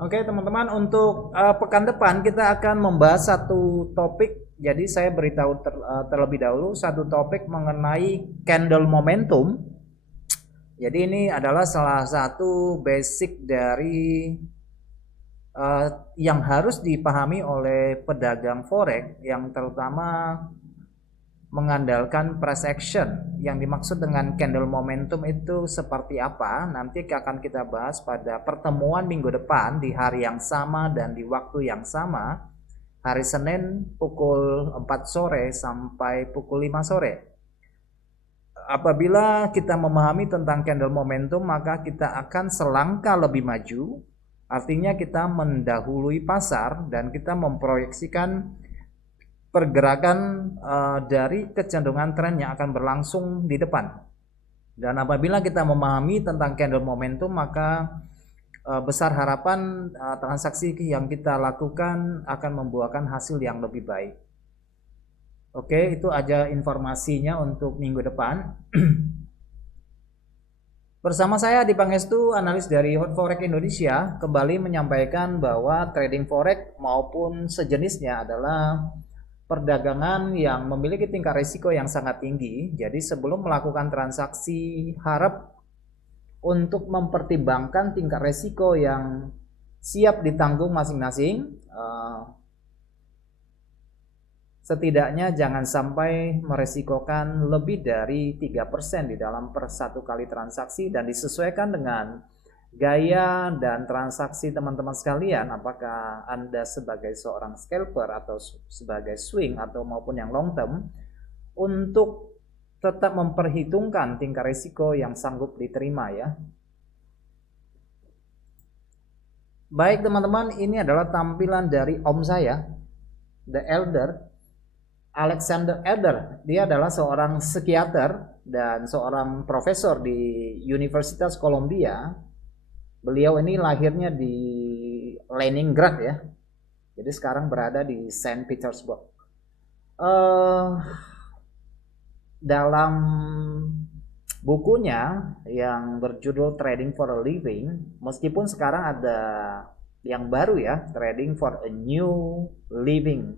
Oke teman-teman, untuk pekan depan kita akan membahas satu topik. Jadi saya beritahu terlebih dahulu satu topik mengenai candle momentum. Jadi ini adalah salah satu basic dari yang harus dipahami oleh pedagang forex, yang terutama mengandalkan price action. Yang dimaksud dengan candle momentum itu seperti apa, nanti akan kita bahas pada pertemuan minggu depan di hari yang sama dan di waktu yang sama, hari Senin pukul 4 sore sampai pukul 5 sore. Apabila kita memahami tentang candle momentum, maka kita akan selangkah lebih maju. Artinya kita mendahului pasar dan kita memproyeksikan pergerakan dari kecenderungan tren yang akan berlangsung di depan. Dan apabila kita memahami tentang candle momentum, maka besar harapan transaksi yang kita lakukan akan membuahkan hasil yang lebih baik. Oke, itu aja informasinya untuk minggu depan. Bersama saya Adi Pangestu, analis dari Hot Forex Indonesia, kembali menyampaikan bahwa trading forex maupun sejenisnya adalah perdagangan yang memiliki tingkat risiko yang sangat tinggi. Jadi sebelum melakukan transaksi, harap untuk mempertimbangkan tingkat risiko yang siap ditanggung masing-masing. Setidaknya jangan sampai meresikokan lebih dari 3% di dalam per satu kali transaksi, dan disesuaikan dengan gaya dan transaksi teman-teman sekalian. Apakah Anda sebagai seorang scalper atau sebagai swing atau maupun yang long term, untuk tetap memperhitungkan tingkat risiko yang sanggup diterima ya. Baik teman-teman, ini adalah tampilan dari om saya, The Elder, Alexander Elder. Dia adalah seorang psikiater dan seorang profesor di Universitas Columbia. Beliau ini lahirnya di Leningrad ya. Jadi sekarang berada di Saint Petersburg. Dalam bukunya yang berjudul Trading for a Living, meskipun sekarang ada yang baru ya, Trading for a New Living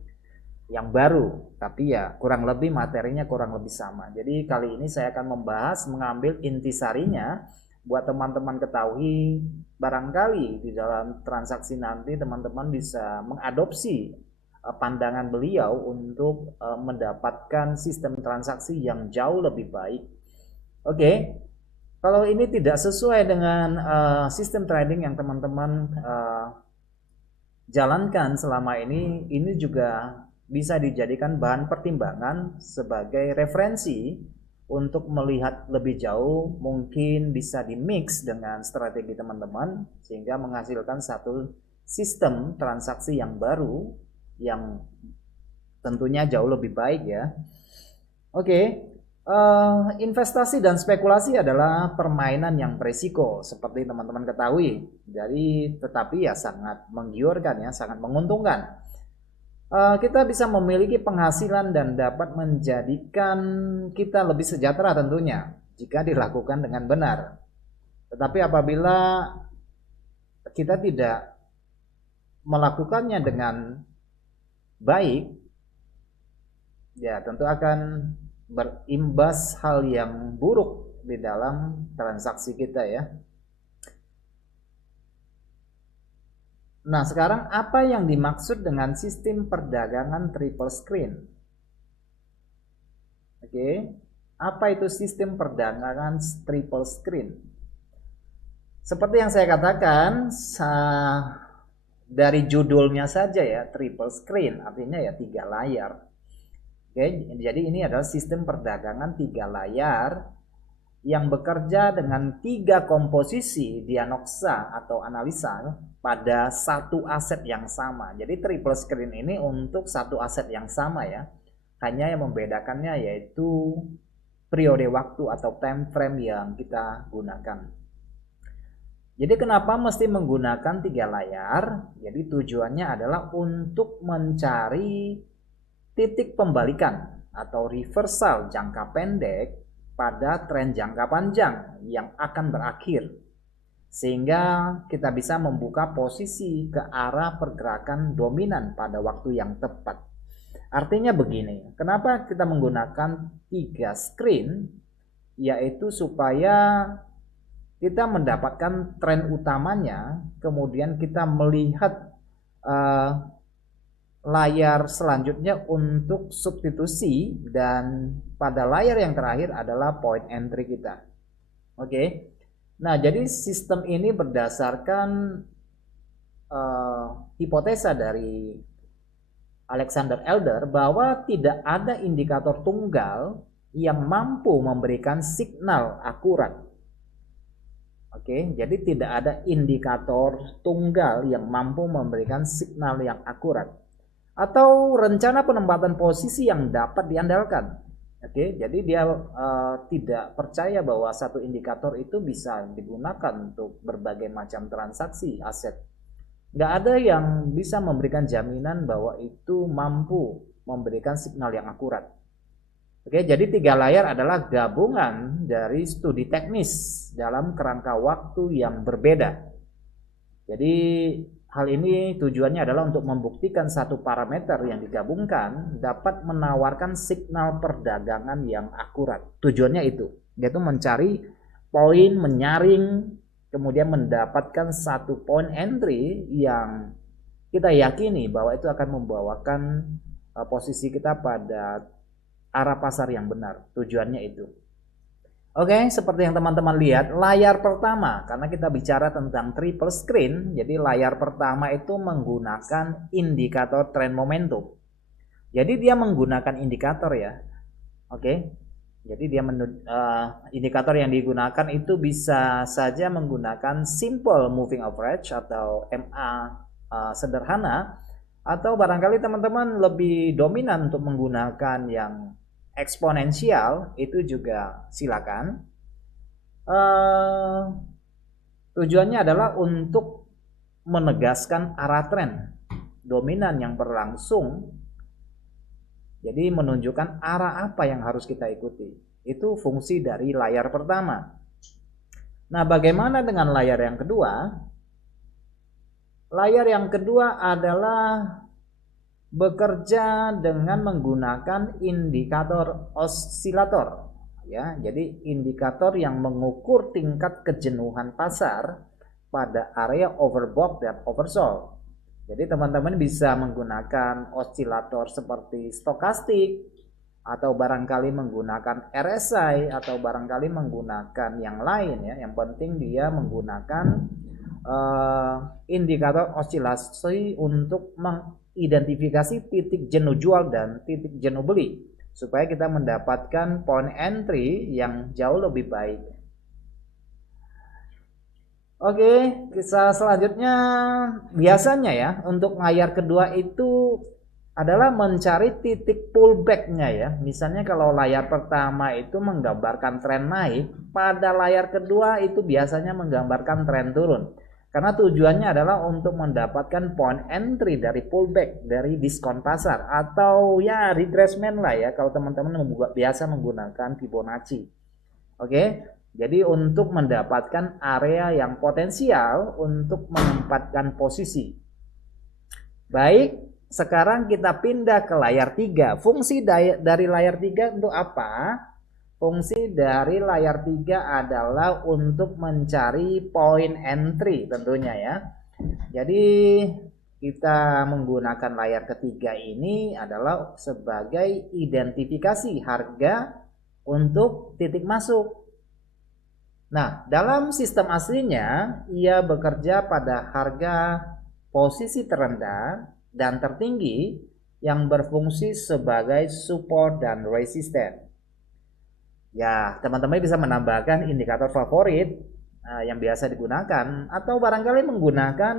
yang baru, tapi ya kurang lebih materinya kurang lebih sama. Jadi kali ini saya akan membahas, mengambil intisarinya buat teman-teman ketahui, barangkali di dalam transaksi nanti teman-teman bisa mengadopsi pandangan beliau untuk mendapatkan sistem transaksi yang jauh lebih baik. Oke, kalau ini tidak sesuai dengan sistem trading yang teman-teman jalankan selama ini juga bisa dijadikan bahan pertimbangan sebagai referensi untuk melihat lebih jauh. Mungkin bisa dimix dengan strategi teman-teman sehingga menghasilkan satu sistem transaksi yang baru yang tentunya jauh lebih baik ya. Oke, investasi dan spekulasi adalah permainan yang berisiko seperti teman-teman ketahui. Jadi tetapi ya sangat menggiurkan ya, sangat menguntungkan. Kita bisa memiliki penghasilan dan dapat menjadikan kita lebih sejahtera tentunya jika dilakukan dengan benar. Tetapi apabila kita tidak melakukannya dengan baik, ya tentu akan berimbas hal yang buruk di dalam transaksi kita ya. Nah, sekarang apa yang dimaksud dengan sistem perdagangan triple screen? Oke, apa itu sistem perdagangan triple screen? Seperti yang saya katakan, dari judulnya saja ya, triple screen artinya ya 3 layar. Oke, jadi ini adalah sistem perdagangan 3 layar yang bekerja dengan 3 komposisi diagnosa atau analisa pada satu aset yang sama. Jadi triple screen ini untuk satu aset yang sama ya. Hanya yang membedakannya yaitu periode waktu atau time frame yang kita gunakan. Jadi kenapa mesti menggunakan 3 layar? Jadi tujuannya adalah untuk mencari titik pembalikan atau reversal jangka pendek pada tren jangka panjang yang akan berakhir. sehingga kita bisa membuka posisi ke arah pergerakan dominan pada waktu yang tepat. Artinya begini, kenapa kita menggunakan 3 screen, yaitu supaya kita mendapatkan tren utamanya, kemudian kita melihat layar selanjutnya untuk substitusi, dan pada layar yang terakhir adalah point entry kita. Oke. Nah, jadi sistem ini berdasarkan hipotesa dari Alexander Elder bahwa tidak ada indikator tunggal yang mampu memberikan signal akurat. Oke, jadi tidak ada indikator tunggal yang mampu memberikan signal yang akurat atau rencana penempatan posisi yang dapat diandalkan. Oke, jadi dia tidak percaya bahwa satu indikator itu bisa digunakan untuk berbagai macam transaksi aset. Nggak ada yang bisa memberikan jaminan bahwa itu mampu memberikan signal yang akurat. Oke, jadi 3 layar adalah gabungan dari studi teknis dalam kerangka waktu yang berbeda. Jadi hal ini tujuannya adalah untuk membuktikan satu parameter yang digabungkan dapat menawarkan signal perdagangan yang akurat. Tujuannya itu, yaitu mencari poin, menyaring, kemudian mendapatkan satu point entry yang kita yakini bahwa itu akan membawakan posisi kita pada arah pasar yang benar. Tujuannya itu. Oke, seperti yang teman-teman lihat, layar pertama, karena kita bicara tentang triple screen, jadi layar pertama itu menggunakan indikator trend momentum. Jadi dia menggunakan indikator ya. Oke. Jadi dia indikator yang digunakan itu bisa saja menggunakan simple moving average atau MA sederhana, atau barangkali teman-teman lebih dominan untuk menggunakan yang eksponensial, itu juga silakan. Tujuannya adalah untuk menegaskan arah tren dominan yang berlangsung, jadi menunjukkan arah apa yang harus kita ikuti. Itu fungsi dari layar pertama. Nah, bagaimana dengan layar yang kedua? Layar yang kedua adalah bekerja dengan menggunakan indikator osilator ya. Jadi indikator yang mengukur tingkat kejenuhan pasar pada area overbought dan oversold. Jadi teman-teman bisa menggunakan osilator seperti stokastik, atau barangkali menggunakan RSI, atau barangkali menggunakan yang lain ya. Yang penting dia menggunakan indikator osilasi untuk identifikasi titik jenuh jual dan titik jenuh beli, supaya kita mendapatkan point entry yang jauh lebih baik. Oke, kisah selanjutnya biasanya ya untuk layar kedua itu adalah mencari titik pullback-nya ya. Misalnya kalau layar pertama itu menggambarkan tren naik, pada layar kedua itu biasanya menggambarkan tren turun. Karena tujuannya adalah untuk mendapatkan point entry dari pullback, dari diskon pasar, atau ya retracement lah ya kalau teman-teman biasa menggunakan Fibonacci. Oke, jadi untuk mendapatkan area yang potensial untuk menempatkan posisi. Baik, sekarang kita pindah ke layar 3. Fungsi dari layar 3 untuk apa? Fungsi dari layar 3 adalah untuk mencari point entry tentunya ya. Jadi kita menggunakan layar ketiga ini adalah sebagai identifikasi harga untuk titik masuk. Nah, dalam sistem aslinya ia bekerja pada harga posisi terendah dan tertinggi yang berfungsi sebagai support dan resisten. Ya, teman-teman bisa menambahkan indikator favorit yang biasa digunakan, atau barangkali menggunakan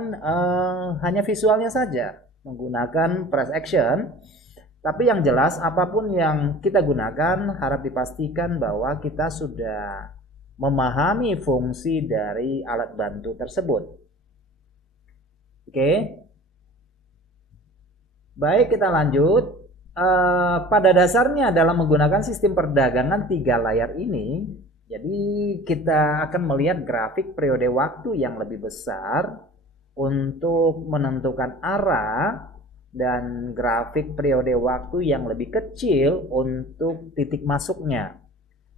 hanya visualnya saja, menggunakan price action. Tapi yang jelas apapun yang kita gunakan harap dipastikan bahwa kita sudah memahami fungsi dari alat bantu tersebut. Oke. Baik, kita lanjut. Pada dasarnya dalam menggunakan sistem perdagangan 3 layar ini, Jadi kita akan melihat grafik periode waktu yang lebih besar untuk menentukan arah dan grafik periode waktu yang lebih kecil untuk titik masuknya.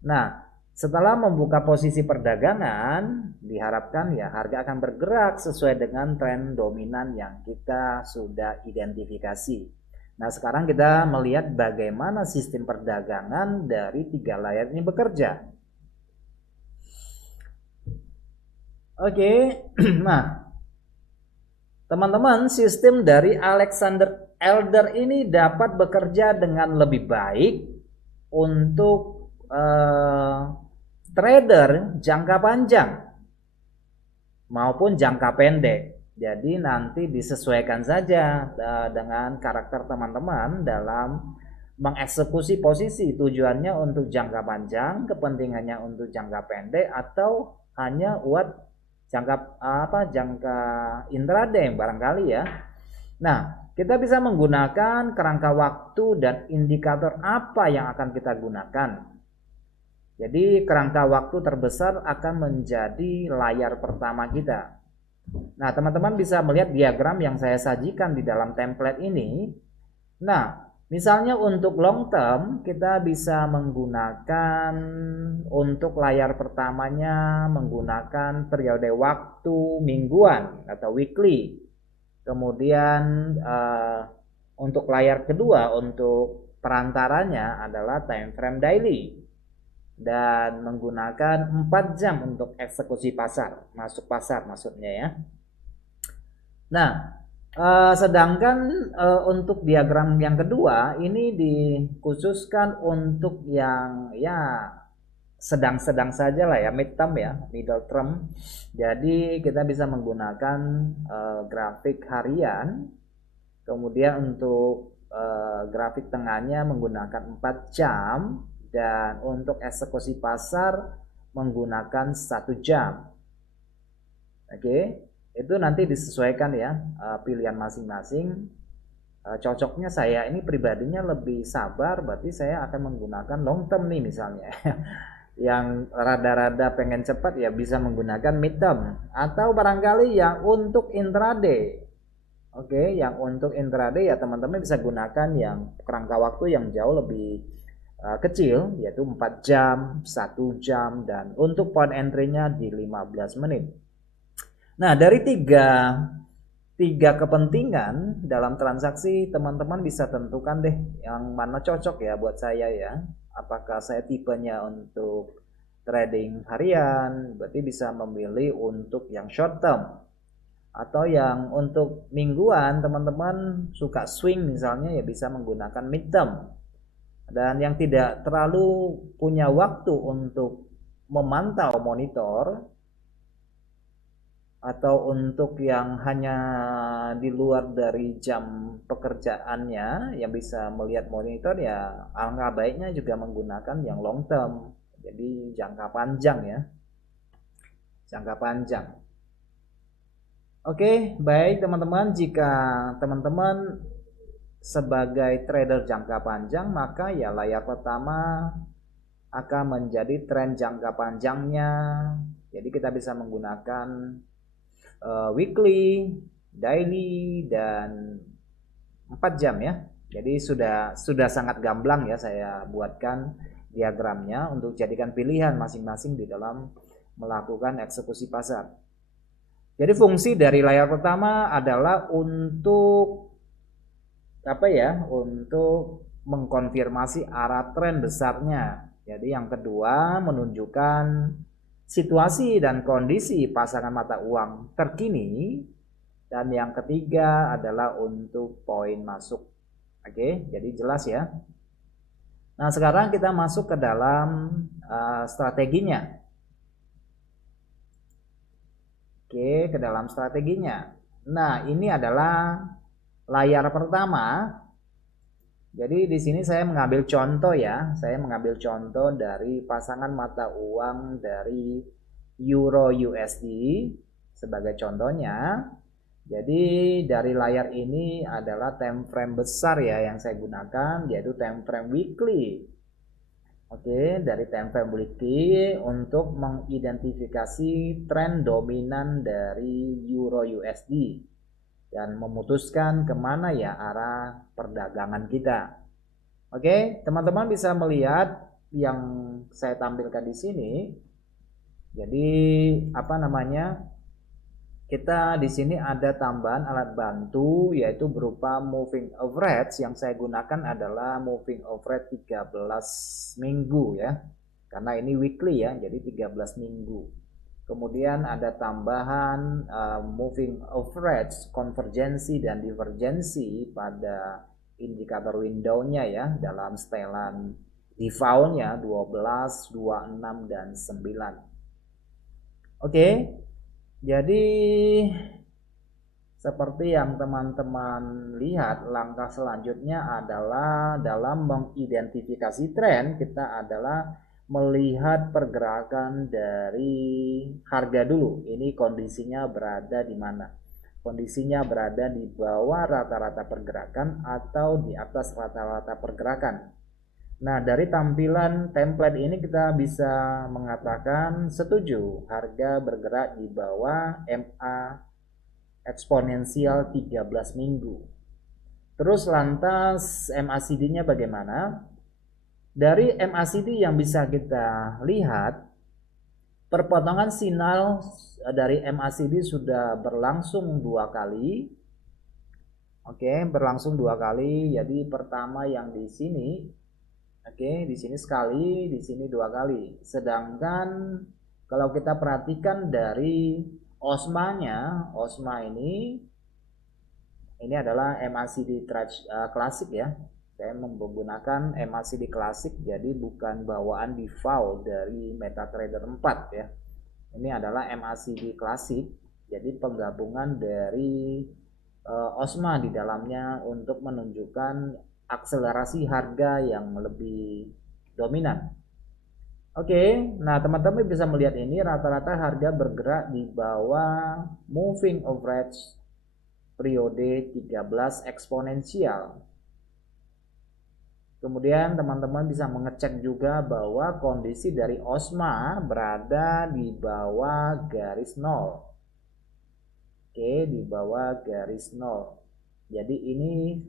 Nah, setelah membuka posisi perdagangan, diharapkan ya harga akan bergerak sesuai dengan tren dominan yang kita sudah identifikasi. Nah, sekarang kita melihat bagaimana sistem perdagangan dari tiga layar ini bekerja. Oke, nah teman-teman, sistem dari Alexander Elder ini dapat bekerja dengan lebih baik untuk trader jangka panjang maupun jangka pendek. Jadi nanti disesuaikan saja dengan karakter teman-teman dalam mengeksekusi posisi. Tujuannya untuk jangka panjang, kepentingannya untuk jangka pendek, atau hanya buat jangka intraday barangkali ya. Nah, kita bisa menggunakan kerangka waktu dan indikator apa yang akan kita gunakan. Jadi kerangka waktu terbesar akan menjadi layar pertama kita. Nah, teman-teman bisa melihat diagram yang saya sajikan di dalam template ini. Nah, misalnya untuk long term kita bisa menggunakan untuk layar pertamanya menggunakan periode waktu mingguan atau weekly. Kemudian untuk layar kedua untuk perantaranya adalah time frame daily dan menggunakan 4 jam untuk eksekusi pasar, masuk pasar maksudnya ya. Nah, sedangkan untuk diagram yang kedua ini dikhususkan untuk yang ya sedang-sedang saja lah ya, mid term ya, middle term. Jadi kita bisa menggunakan grafik harian, kemudian untuk grafik tengahnya menggunakan 4 jam, dan untuk eksekusi pasar menggunakan 1 jam. Oke, itu nanti disesuaikan ya pilihan masing-masing. Cocoknya saya ini pribadinya lebih sabar, berarti saya akan menggunakan long term nih misalnya. Yang rada-rada pengen cepat ya bisa menggunakan mid term, atau barangkali yang untuk intraday. Oke, yang untuk intraday ya teman-teman bisa gunakan yang kerangka waktu yang jauh lebih kecil, yaitu 4 jam, 1 jam, dan untuk point entry-nya di 15 menit. Nah, dari tiga kepentingan dalam transaksi, teman-teman bisa tentukan deh yang mana cocok ya buat saya ya. Apakah saya tipenya untuk trading harian, berarti bisa memilih untuk yang short term. Atau yang untuk mingguan, teman-teman suka swing misalnya ya bisa menggunakan mid term. Dan yang tidak terlalu punya waktu untuk memantau monitor, atau untuk yang hanya di luar dari jam pekerjaannya yang bisa melihat monitor, ya alangkah baiknya juga menggunakan yang long term, jadi jangka panjang ya, jangka panjang. Oke, baik teman-teman, jika teman-teman sebagai trader jangka panjang, maka ya layar pertama akan menjadi tren jangka panjangnya. Jadi kita bisa menggunakan weekly, daily, dan 4 jam ya. Jadi sudah sangat gamblang ya saya buatkan diagramnya untuk jadikan pilihan masing-masing di dalam melakukan eksekusi pasar. Jadi fungsi dari layar pertama adalah untuk apa ya? Untuk mengkonfirmasi arah tren besarnya. Jadi yang kedua menunjukkan situasi dan kondisi pasangan mata uang terkini, dan yang ketiga adalah untuk poin masuk. Oke, jadi jelas ya. Nah, sekarang kita masuk ke dalam strateginya. Oke, ke dalam strateginya. Nah, ini adalah layar pertama. Jadi di sini saya mengambil contoh ya. Saya mengambil contoh dari pasangan mata uang dari Euro USD sebagai contohnya. Jadi dari layar ini adalah time frame besar ya yang saya gunakan, yaitu time frame weekly. Oke, dari time frame weekly untuk mengidentifikasi tren dominan dari Euro USD dan memutuskan kemana ya arah perdagangan kita. Oke, teman-teman bisa melihat yang saya tampilkan di sini. Jadi apa namanya? Kita di sini ada tambahan alat bantu yaitu berupa moving average. Yang saya gunakan adalah moving average 13 minggu ya. Karena ini weekly ya, jadi 13 minggu. Kemudian ada tambahan moving average, konvergensi dan divergensi pada indikator window-nya ya dalam setelan default-nya 12, 26 dan 9. Oke. Jadi seperti yang teman-teman lihat, langkah selanjutnya adalah dalam mengidentifikasi tren, kita adalah melihat pergerakan dari harga dulu. Ini kondisinya berada di mana? Kondisinya berada di bawah rata-rata pergerakan atau di atas rata-rata pergerakan. Nah, dari tampilan template ini kita bisa mengatakan setuju harga bergerak di bawah MA eksponensial 13 minggu. Terus lantas MACD-nya bagaimana? Dari MACD yang bisa kita lihat, perpotongan sinyal dari MACD sudah berlangsung 2 kali. Oke, berlangsung 2 kali. Jadi pertama yang di sini, oke, di sini sekali, di sini 2 kali. Sedangkan kalau kita perhatikan dari OSMA-nya, OSMA ini adalah MACD klasik ya. Saya menggunakan MACD klasik, jadi bukan bawaan default dari MetaTrader 4 ya. Ini adalah MACD klasik, jadi penggabungan dari OSMA di dalamnya untuk menunjukkan akselerasi harga yang lebih dominan. Oke, nah teman-teman bisa melihat ini rata-rata harga bergerak di bawah moving average periode 13 eksponensial. Kemudian teman-teman bisa mengecek juga bahwa kondisi dari OSMA berada di bawah garis 0. Oke, di bawah garis 0. Jadi ini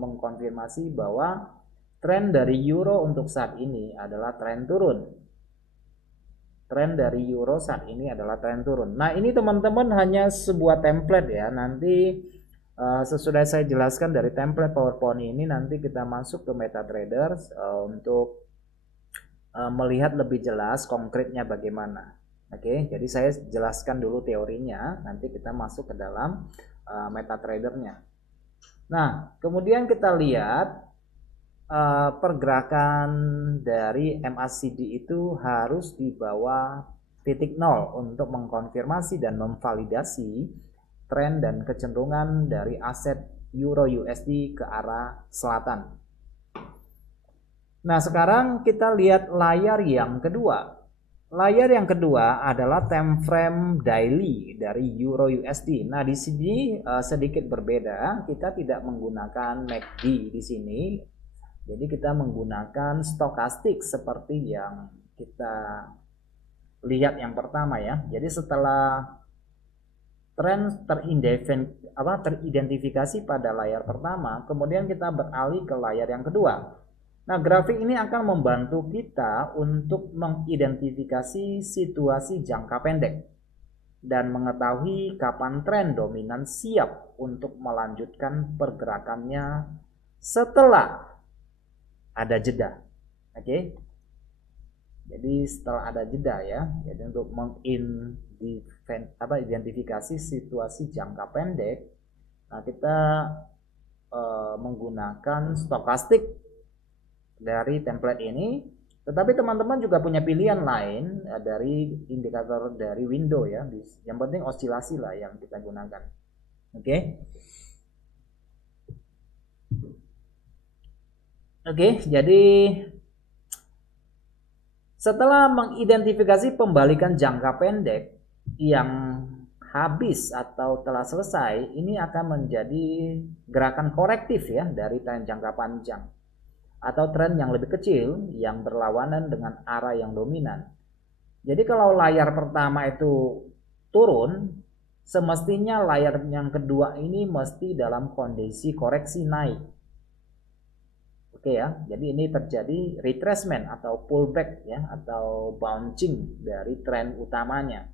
mengkonfirmasi bahwa tren dari euro untuk saat ini adalah tren turun. Tren dari euro saat ini adalah tren turun. Nah, ini teman-teman hanya sebuah template ya. Nanti sesudah saya jelaskan dari template PowerPoint ini, nanti kita masuk ke MetaTrader untuk melihat lebih jelas konkretnya bagaimana. Oke, jadi saya jelaskan dulu teorinya, nanti kita masuk ke dalam MetaTrader-nya. Nah, kemudian kita lihat pergerakan dari MACD itu harus di bawah titik 0 untuk mengkonfirmasi dan memvalidasi tren dan kecenderungan dari aset Euro USD ke arah selatan. Nah, sekarang kita lihat layar yang kedua. Layar yang kedua adalah time frame daily dari Euro USD. Nah, di sini sedikit berbeda. Kita tidak menggunakan MACD di sini. Jadi kita menggunakan stokastik seperti yang kita lihat yang pertama ya. Jadi setelah tren teridentifikasi pada layar pertama, kemudian kita beralih ke layar yang kedua. Nah, grafik ini akan membantu kita untuk mengidentifikasi situasi jangka pendek dan mengetahui kapan tren dominan siap untuk melanjutkan pergerakannya setelah ada jeda. Oke. Jadi setelah ada jeda ya. Jadi untuk mengidentifikasi situasi jangka pendek, nah kita menggunakan stokastik dari template ini, tetapi teman-teman juga punya pilihan lain dari indikator dari window ya. Yang penting oscilasi lah yang kita gunakan. Oke. Oke, jadi setelah mengidentifikasi pembalikan jangka pendek yang habis atau telah selesai, ini akan menjadi gerakan korektif ya dari tren jangka panjang. atau tren yang lebih kecil yang berlawanan dengan arah yang dominan. Jadi kalau layar pertama itu turun, semestinya layar yang kedua ini mesti dalam kondisi koreksi naik. Oke ya, jadi ini terjadi retracement atau pullback ya, atau bouncing dari tren utamanya.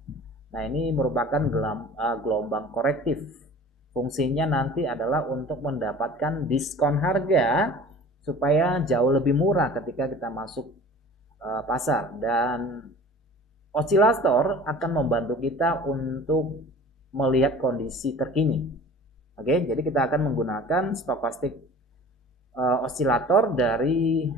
Nah, ini merupakan gelombang korektif. Fungsinya nanti adalah untuk mendapatkan diskon harga supaya jauh lebih murah ketika kita masuk pasar, dan osilator akan membantu kita untuk melihat kondisi terkini. Oke, jadi kita akan menggunakan stokastik osilator dari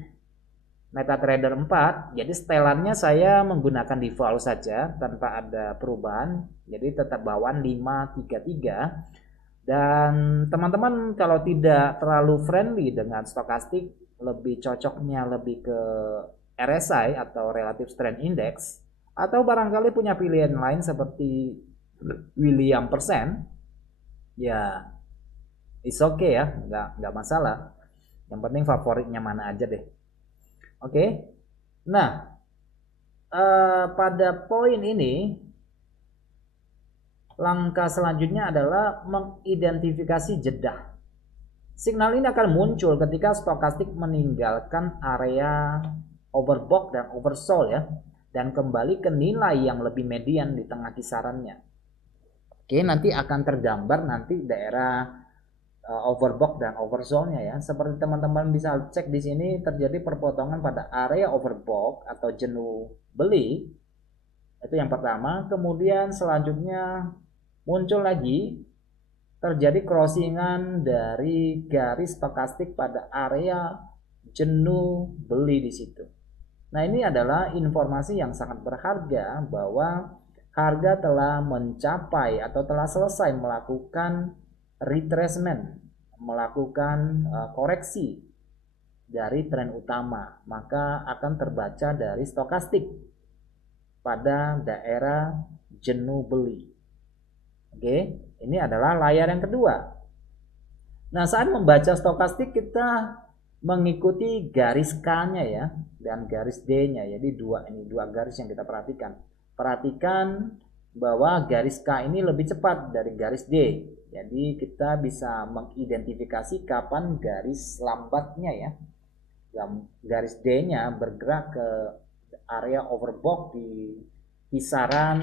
MetaTrader 4. Jadi setelannya saya menggunakan default saja tanpa ada perubahan. Jadi tetap bawaan 533. Dan teman-teman kalau tidak terlalu friendly dengan stokastik, lebih cocoknya lebih ke RSI atau Relative Strength Index, atau barangkali punya pilihan lain seperti William Percent, ya it's okay ya, nggak masalah. Yang penting favoritnya mana aja deh. Oke. Nah, pada poin ini langkah selanjutnya adalah mengidentifikasi jeda. Signal ini akan muncul ketika stokastik meninggalkan area overbought dan oversold ya, dan kembali ke nilai yang lebih median di tengah kisarannya. Oke, nanti akan tergambar nanti daerah overbought dan oversold-nya ya. Seperti teman-teman bisa cek di sini, terjadi perpotongan pada area overbought atau jenuh beli. Itu yang pertama. Kemudian selanjutnya muncul lagi terjadi crossingan dari garis stokastik pada area jenuh beli di situ. Nah, ini adalah informasi yang sangat berharga bahwa harga telah mencapai atau telah selesai melakukan retracement, melakukan koreksi dari tren utama, maka akan terbaca dari stokastik pada daerah jenuh beli. Oke, ini adalah layar yang kedua. Nah, saat membaca stokastik kita mengikuti garis K-nya ya dan garis D-nya. Jadi dua garis yang kita perhatikan. Perhatikan bahwa garis K ini lebih cepat dari garis D. Jadi kita bisa mengidentifikasi kapan garis lambatnya ya. Garis D-nya bergerak ke area overbought di kisaran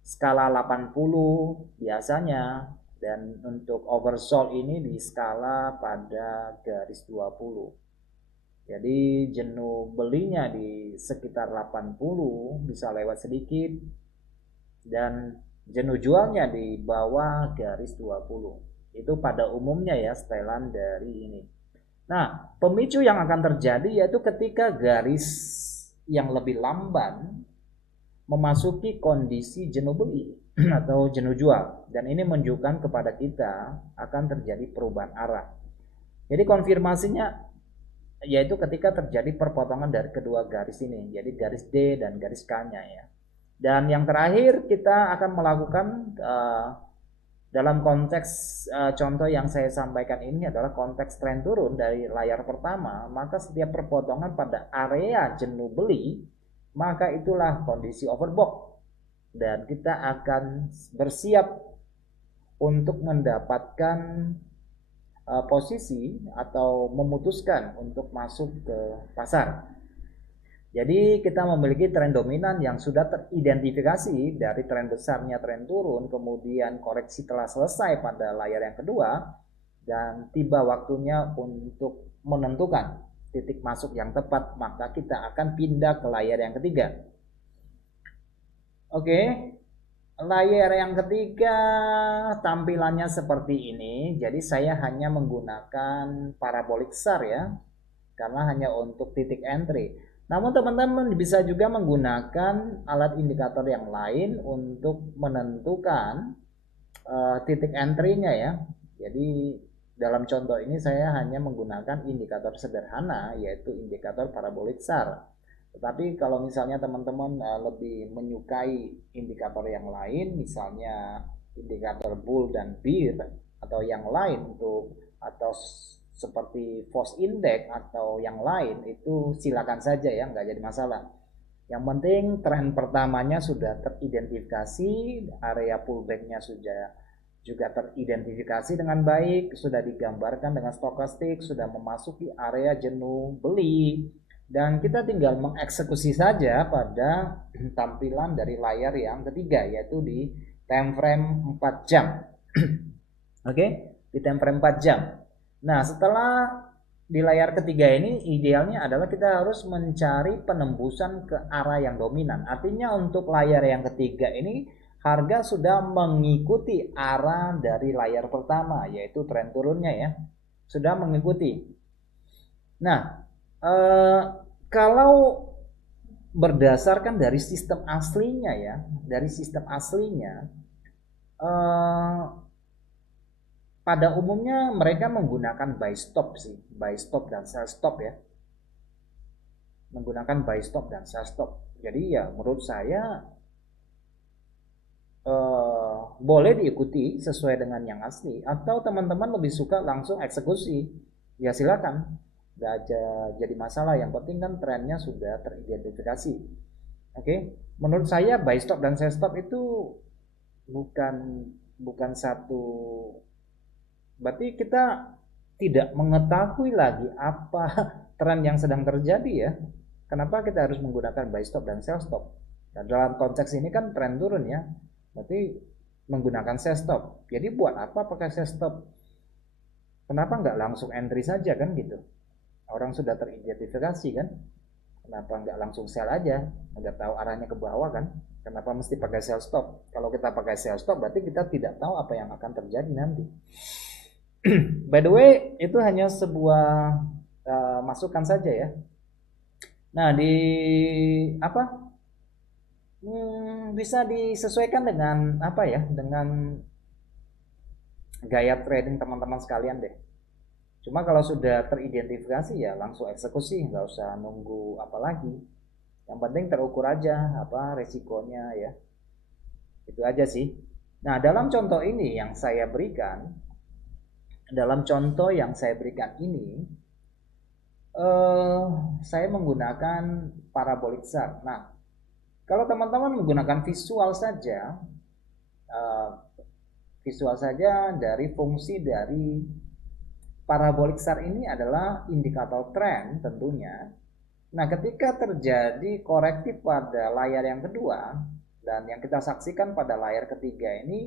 skala 80 biasanya, dan untuk oversold ini di skala pada garis 20. Jadi jenuh belinya di sekitar 80 bisa lewat sedikit, dan jenuh jualnya di bawah garis 20. Itu pada umumnya ya setelan dari ini. Nah, pemicu yang akan terjadi yaitu ketika garis yang lebih lamban memasuki kondisi jenuh beli atau jenuh jual, dan ini menunjukkan kepada kita akan terjadi perubahan arah. Jadi konfirmasinya yaitu ketika terjadi perpotongan dari kedua garis ini, jadi garis D dan garis K-nya ya. Dan yang terakhir kita akan melakukan dalam konteks contoh yang saya sampaikan ini adalah konteks tren turun dari layar pertama, maka setiap perpotongan pada area jenuh beli, maka itulah kondisi overbought, dan kita akan bersiap untuk mendapatkan posisi atau memutuskan untuk masuk ke pasar. Jadi kita memiliki tren dominan yang sudah teridentifikasi dari tren besarnya tren turun, kemudian koreksi telah selesai pada layar yang kedua, dan tiba waktunya untuk menentukan titik masuk yang tepat, maka kita akan pindah ke layar yang ketiga. Oke. Layar yang ketiga tampilannya seperti ini. Jadi saya hanya menggunakan parabolic SAR ya, karena hanya untuk titik entry. Namun teman-teman bisa juga menggunakan alat indikator yang lain untuk menentukan titik entry-nya ya. Jadi dalam contoh ini saya hanya menggunakan indikator sederhana, yaitu indikator parabolic SAR. Tetapi kalau misalnya teman-teman lebih menyukai indikator yang lain, misalnya indikator bull dan bear atau yang lain untuk atau seperti Fos Index atau yang lain itu silakan saja ya, nggak jadi masalah. Yang penting tren pertamanya sudah teridentifikasi, area pullbacknya sudah juga teridentifikasi dengan baik, sudah digambarkan dengan stokastik, sudah memasuki area jenuh beli, dan kita tinggal mengeksekusi saja pada tampilan dari layar yang ketiga, yaitu di time frame 4 jam. Oke, di time frame 4 jam. Nah, setelah di layar ketiga ini idealnya adalah kita harus mencari penembusan ke arah yang dominan. Artinya untuk layar yang ketiga ini harga sudah mengikuti arah dari layar pertama, yaitu tren turunnya ya. Sudah mengikuti. Nah, kalau berdasarkan dari sistem aslinya ya, dari sistem aslinya pada umumnya mereka menggunakan buy stop sih, buy stop dan sell stop ya. Menggunakan buy stop dan sell stop. Jadi ya menurut saya boleh diikuti sesuai dengan yang asli, atau teman-teman lebih suka langsung eksekusi, ya silakan, nggak aja jadi masalah. Yang penting kan trennya sudah teridentifikasi. Oke, menurut saya buy stop dan sell stop itu bukan satu, berarti kita tidak mengetahui lagi apa tren yang sedang terjadi ya. Kenapa kita harus menggunakan buy stop dan sell stop? Nah, dalam konteks ini kan tren turun ya, berarti menggunakan sell stop. Jadi buat apa pakai sell stop? Kenapa nggak langsung entry saja kan gitu? Orang sudah teridentifikasi kan? Kenapa nggak langsung sell aja? Udah tahu arahnya ke bawah kan? Kenapa mesti pakai sell stop? Kalau kita pakai sell stop berarti kita tidak tahu apa yang akan terjadi nanti. By the way, itu hanya sebuah masukan saja ya. Nah, bisa disesuaikan dengan apa ya? Dengan gaya trading teman-teman sekalian deh. Cuma kalau sudah teridentifikasi ya langsung eksekusi, nggak usah nunggu apa lagi. Yang penting terukur aja apa resikonya ya. Itu aja sih. Nah, dalam contoh ini yang saya berikan, ini saya menggunakan parabolic chart. Nah, kalau teman-teman menggunakan visual saja dari fungsi dari parabolic chart ini adalah indikator tren tentunya. Nah, ketika terjadi korektif pada layar yang kedua dan yang kita saksikan pada layar ketiga ini,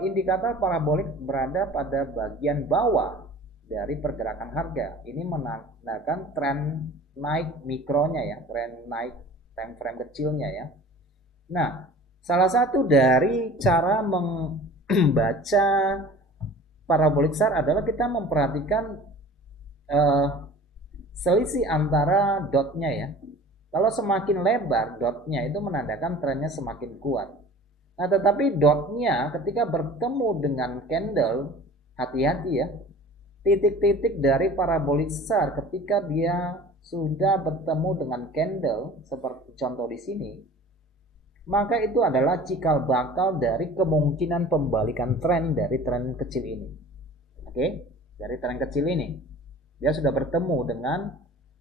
indikator parabolik berada pada bagian bawah dari pergerakan harga. Ini menandakan tren naik mikronya ya, tren naik time frame kecilnya ya. Nah, salah satu dari cara membaca parabolic chart adalah kita memperhatikan selisih antara dotnya ya. Kalau semakin lebar dotnya itu menandakan trennya semakin kuat. Nah, tetapi dotnya ketika bertemu dengan candle, hati-hati ya. Titik-titik dari parabolic chart ketika dia sudah bertemu dengan candle seperti contoh di sini, maka itu adalah cikal bakal dari kemungkinan pembalikan tren dari tren kecil ini. Oke, dari tren kecil ini dia sudah bertemu dengan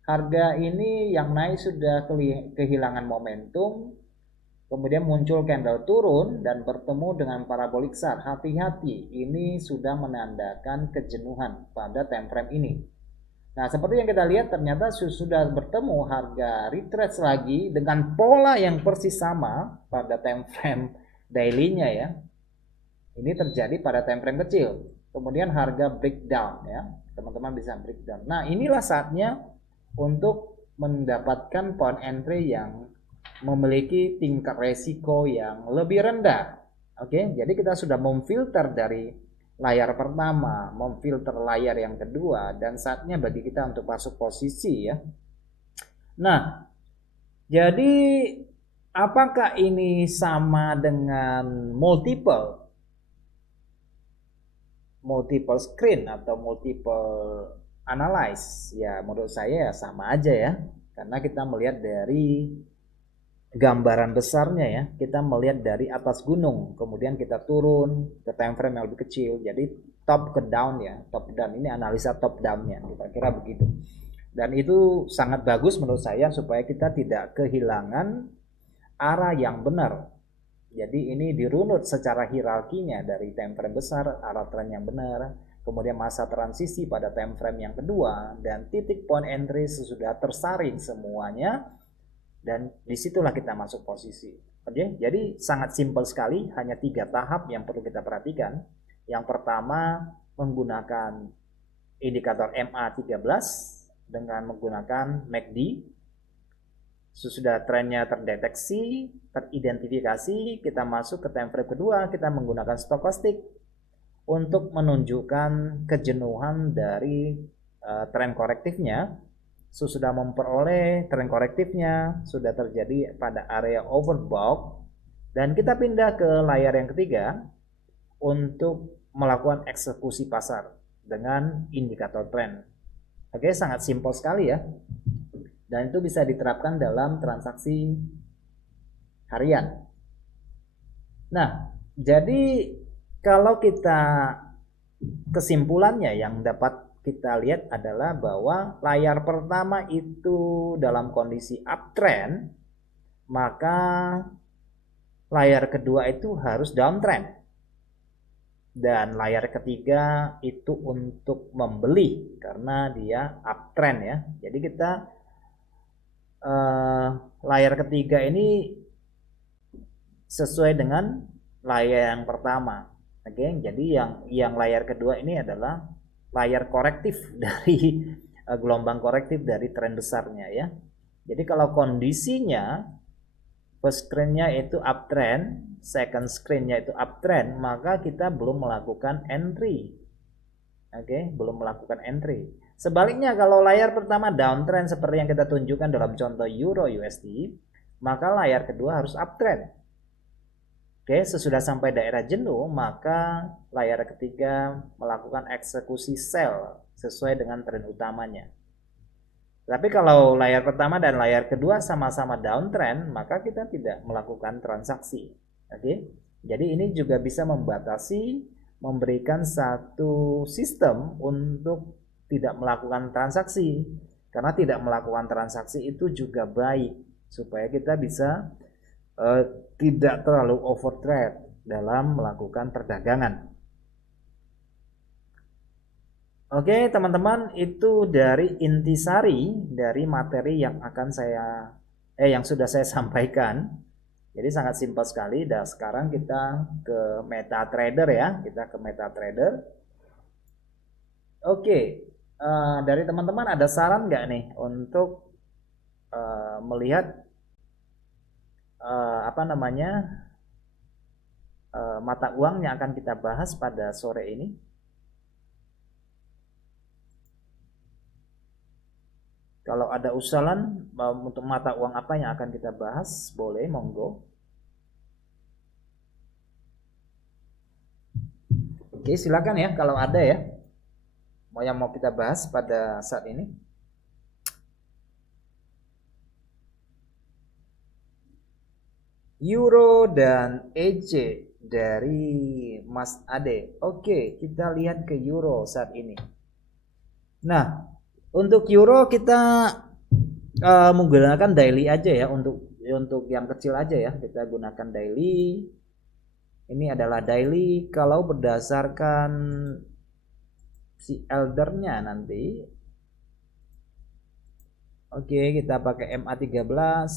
harga ini yang naik sudah kehilangan momentum, kemudian muncul candle turun dan bertemu dengan parabolic chart. Hati-hati, ini sudah menandakan kejenuhan pada time frame ini. Nah, seperti yang kita lihat ternyata sudah bertemu harga retrace lagi dengan pola yang persis sama pada time frame daily-nya ya. Ini terjadi pada time frame kecil. Kemudian harga breakdown ya. Teman-teman bisa breakdown. Nah, inilah saatnya untuk mendapatkan point entry yang memiliki tingkat resiko yang lebih rendah. Oke, jadi kita sudah memfilter dari layar pertama, memfilter layar yang kedua, dan saatnya bagi kita untuk masuk posisi ya. Nah, jadi apakah ini sama dengan multiple screen atau multiple analyze? Ya, menurut saya ya sama aja ya, karena kita melihat dari gambaran besarnya ya, kita melihat dari atas gunung, kemudian kita turun ke time frame yang lebih kecil. Jadi top ke down ya, top down, ini analisa top downnya, kita kira begitu. Dan itu sangat bagus menurut saya supaya kita tidak kehilangan arah yang benar. Jadi ini dirunut secara hierarkinya dari time frame besar, arah tren yang benar, kemudian masa transisi pada time frame yang kedua, dan titik point entry sesudah tersaring semuanya, dan disitulah kita masuk posisi. Oke, jadi sangat simpel sekali, hanya 3 tahap yang perlu kita perhatikan. Yang pertama, menggunakan indikator MA13 dengan menggunakan MACD. Sesudah trennya terdeteksi, teridentifikasi, kita masuk ke time frame kedua, kita menggunakan stokastik untuk menunjukkan kejenuhan dari tren korektifnya. Sesudah memperoleh tren korektifnya, sudah terjadi pada area overbought, dan kita pindah ke layar yang ketiga untuk melakukan eksekusi pasar dengan indikator tren. Oke, sangat simpel sekali ya. Dan itu bisa diterapkan dalam transaksi harian. Nah, jadi kalau kita kesimpulannya yang dapat kita lihat adalah bahwa layar pertama itu dalam kondisi uptrend, maka layar kedua itu harus downtrend. Dan layar ketiga itu untuk membeli karena dia uptrend ya. Jadi kita layar ketiga ini sesuai dengan layar yang pertama. Oke, jadi yang layar kedua ini adalah layar korektif dari gelombang korektif dari tren besarnya ya. Jadi kalau kondisinya first screen-nya itu uptrend, second screen-nya itu uptrend, maka kita belum melakukan entry. Oke, belum melakukan entry. Sebaliknya kalau layar pertama downtrend seperti yang kita tunjukkan dalam contoh Euro USD, maka layar kedua harus uptrend. Oke, sesudah sampai daerah jenuh, maka layar ketiga melakukan eksekusi sell sesuai dengan tren utamanya. Tapi kalau layar pertama dan layar kedua sama-sama downtrend, maka kita tidak melakukan transaksi. Oke, jadi ini juga bisa membatasi, memberikan satu sistem untuk tidak melakukan transaksi, karena tidak melakukan transaksi itu juga baik supaya kita bisa tidak terlalu overtrade dalam melakukan perdagangan. Oke teman-teman, itu dari intisari dari materi yang akan yang sudah saya sampaikan. Jadi sangat simpel sekali. Dan sekarang kita ke MetaTrader ya, kita ke MetaTrader. Oke. Dari teman-teman ada saran nggak nih untuk melihat mata uang yang akan kita bahas pada sore ini? Kalau ada usulan untuk mata uang apa yang akan kita bahas, boleh, monggo. Oke, silakan ya kalau ada ya. Yang mau kita bahas pada saat ini. Euro dan EJ dari Mas Ade. Oke, kita lihat ke Euro saat ini. Nah, untuk Euro kita menggunakan daily aja ya, untuk yang kecil aja ya, kita gunakan daily. Ini adalah daily. Kalau berdasarkan si eldernya nanti, oke, kita pakai MA13.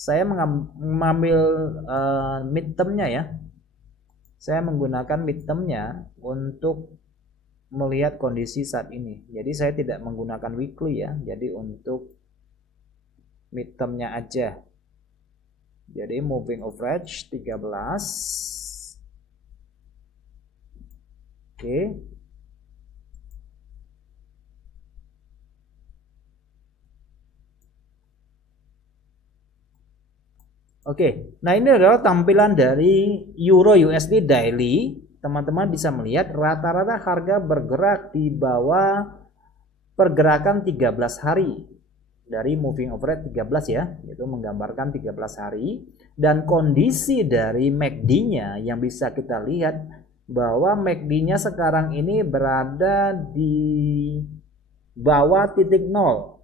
Saya mengambil midtermnya ya. Saya menggunakan midtermnya untuk melihat kondisi saat ini. Jadi saya tidak menggunakan weekly ya. Jadi untuk midtermnya aja. Jadi moving average 13. Oke. Oke, nah ini adalah tampilan dari Euro USD daily. Teman-teman bisa melihat rata-rata harga bergerak di bawah pergerakan 13 hari dari moving average 13 ya, itu menggambarkan 13 hari, dan kondisi dari MACD-nya yang bisa kita lihat bahwa MACD-nya sekarang ini berada di bawah titik nol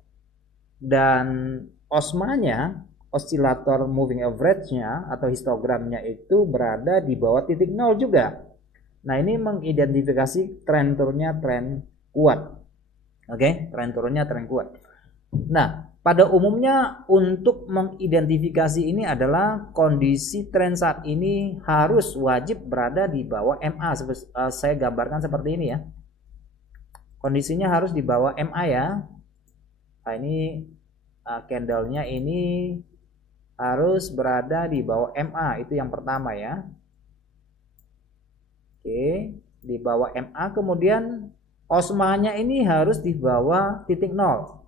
dan OSMA-nya, osilator moving average-nya atau histogramnya itu berada di bawah titik nol juga. Nah, ini mengidentifikasi tren turunnya tren kuat. Oke, tren turunnya tren kuat. Nah, pada umumnya untuk mengidentifikasi ini adalah kondisi tren saat ini harus wajib berada di bawah MA. Saya gambarkan seperti ini ya. Kondisinya harus di bawah MA ya. Nah, ini candlenya ini harus berada di bawah MA, itu yang pertama ya. Oke, di bawah MA. Kemudian OSMA-nya ini harus di bawah titik nol.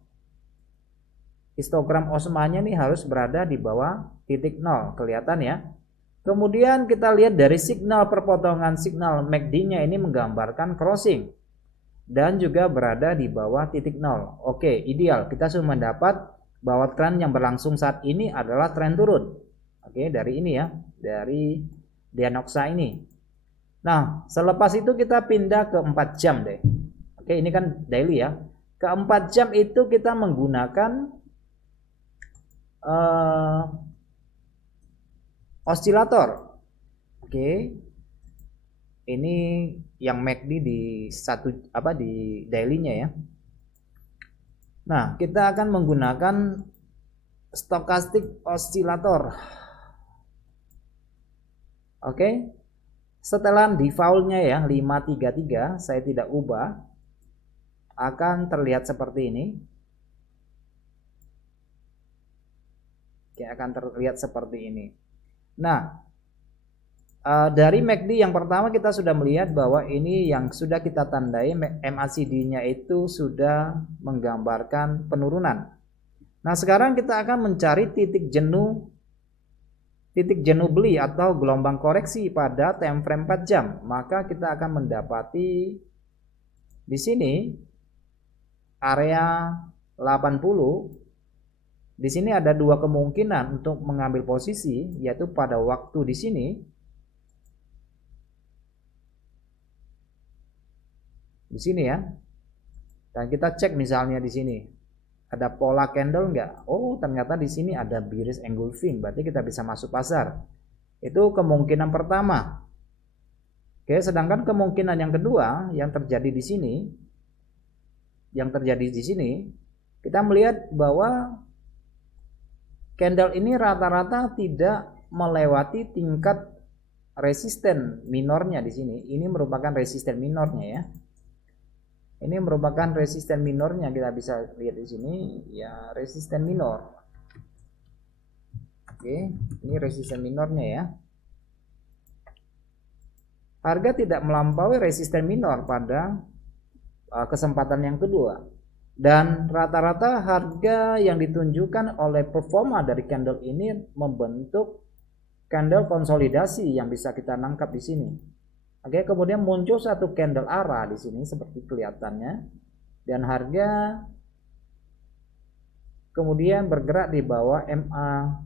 Histogram OSMA-nya ini harus berada di bawah titik nol, kelihatan ya. Kemudian kita lihat dari signal perpotongan signal MACD-nya ini menggambarkan crossing dan juga berada di bawah titik nol. Oke, ideal. Kita sudah mendapat bahwa tren yang berlangsung saat ini adalah tren turun. Oke, dari ini ya, dari Dianoxa ini. Nah, selepas itu kita pindah ke 4 jam deh. Oke, ini kan daily ya. Ke 4 jam itu kita menggunakan osilator. Oke. Ini yang MACD di di daily-nya ya. Nah, kita akan menggunakan stochastic oscillator. Oke. Setelah default-nya ya 533, saya tidak ubah, akan terlihat seperti ini. Oke, akan terlihat seperti ini. Nah, dari MACD yang pertama kita sudah melihat bahwa ini yang sudah kita tandai MACD-nya itu sudah menggambarkan penurunan. Nah, sekarang kita akan mencari titik jenuh beli atau gelombang koreksi pada time frame 4 jam. Maka kita akan mendapati di sini area 80. Di sini ada dua kemungkinan untuk mengambil posisi, yaitu pada waktu di sini ya. Dan kita cek misalnya di sini ada pola candle enggak? Oh, ternyata di sini ada bearish engulfing, berarti kita bisa masuk pasar. Itu kemungkinan pertama. Oke, sedangkan kemungkinan yang kedua yang terjadi di sini, kita melihat bahwa candle ini rata-rata tidak melewati tingkat resisten minornya di sini. Ini merupakan resisten minornya ya. Ini merupakan resisten minornya, kita bisa lihat di sini ya, resisten minor. Oke, ini resisten minornya ya. Harga tidak melampaui resisten minor pada kesempatan yang kedua. Dan rata-rata harga yang ditunjukkan oleh performa dari candle ini membentuk candle konsolidasi yang bisa kita nangkap di sini. Oke, kemudian muncul satu candle arah di sini seperti kelihatannya, dan harga kemudian bergerak di bawah MA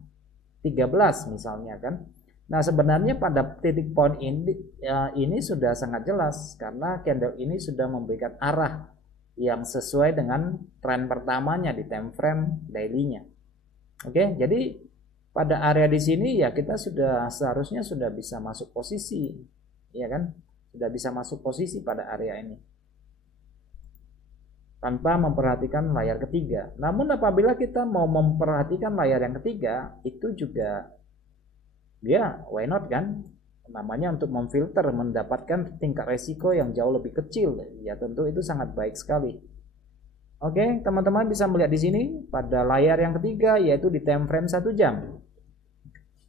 13 misalnya kan. Nah, sebenarnya pada titik point ini sudah sangat jelas karena candle ini sudah memberikan arah yang sesuai dengan tren pertamanya di time frame daily-nya. Oke, jadi pada area di sini ya kita seharusnya sudah bisa masuk posisi, ya kan? Sudah bisa masuk posisi pada area ini tanpa memperhatikan layar ketiga. Namun apabila kita mau memperhatikan layar yang ketiga, itu juga ya why not kan? Namanya untuk memfilter, mendapatkan tingkat resiko yang jauh lebih kecil, ya tentu itu sangat baik sekali. Oke, teman-teman bisa melihat di sini pada layar yang ketiga, yaitu di time frame 1 jam.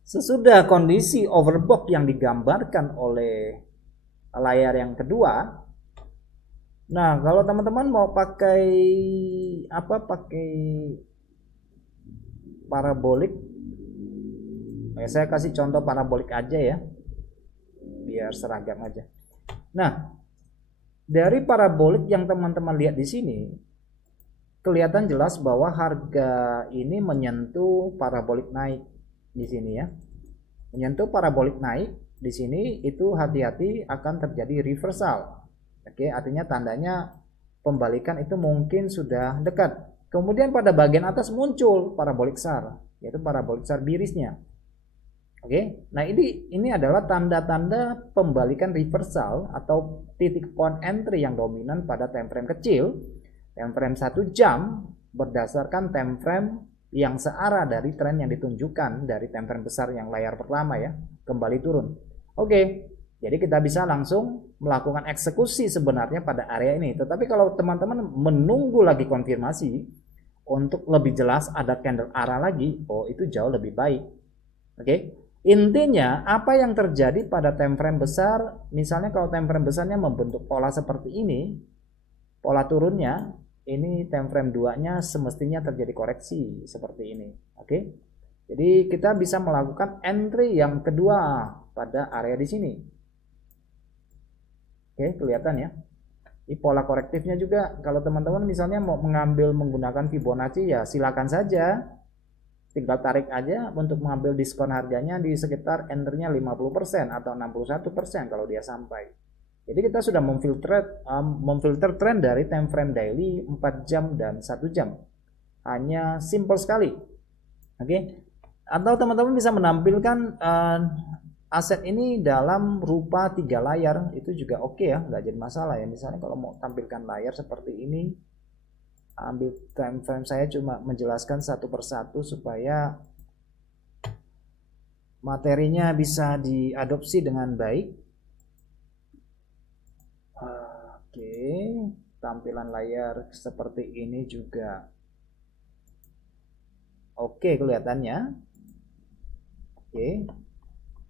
Sesudah kondisi overbought yang digambarkan oleh layar yang kedua, nah kalau teman-teman mau pakai parabolik, saya kasih contoh parabolik aja ya, biar seragam aja. Nah, dari parabolik yang teman-teman lihat di sini, kelihatan jelas bahwa harga ini menyentuh parabolik naik di sini ya. Menyentuh parabolik naik di sini itu hati-hati akan terjadi reversal. Oke, artinya tandanya pembalikan itu mungkin sudah dekat. Kemudian pada bagian atas muncul parabolik SAR, yaitu parabolik SAR birisnya. Oke, nah ini adalah tanda-tanda pembalikan reversal atau titik point entry yang dominan pada time frame kecil, time frame 1 jam berdasarkan time frame yang searah dari tren yang ditunjukkan dari time frame besar yang layar pertama ya, kembali turun. Oke, jadi kita bisa langsung melakukan eksekusi sebenarnya pada area ini. Tetapi kalau teman-teman menunggu lagi konfirmasi untuk lebih jelas ada candle arah lagi, oh itu jauh lebih baik. Oke. Intinya apa yang terjadi pada time frame besar, misalnya kalau time frame besarnya membentuk pola seperti ini, pola turunnya, ini time frame 2-nya semestinya terjadi koreksi seperti ini. Oke. Jadi kita bisa melakukan entry yang kedua pada area di sini. Oke, kelihatan ya. Ini pola korektifnya juga. Kalau teman-teman misalnya mau mengambil menggunakan Fibonacci ya silakan saja. Tinggal tarik aja untuk mengambil diskon harganya di sekitar entry-nya 50% atau 61% kalau dia sampai. Jadi kita sudah memfilter tren dari time frame daily 4 jam dan 1 jam. Hanya simple sekali. Oke. Atau teman-teman bisa menampilkan aset ini dalam rupa 3 layar, itu juga oke ya, nggak jadi masalah ya. Misalnya kalau mau tampilkan layar seperti ini, ambil time frame saya cuma menjelaskan satu persatu supaya materinya bisa diadopsi dengan baik. Oke, tampilan layar seperti ini juga oke kelihatannya. Oke,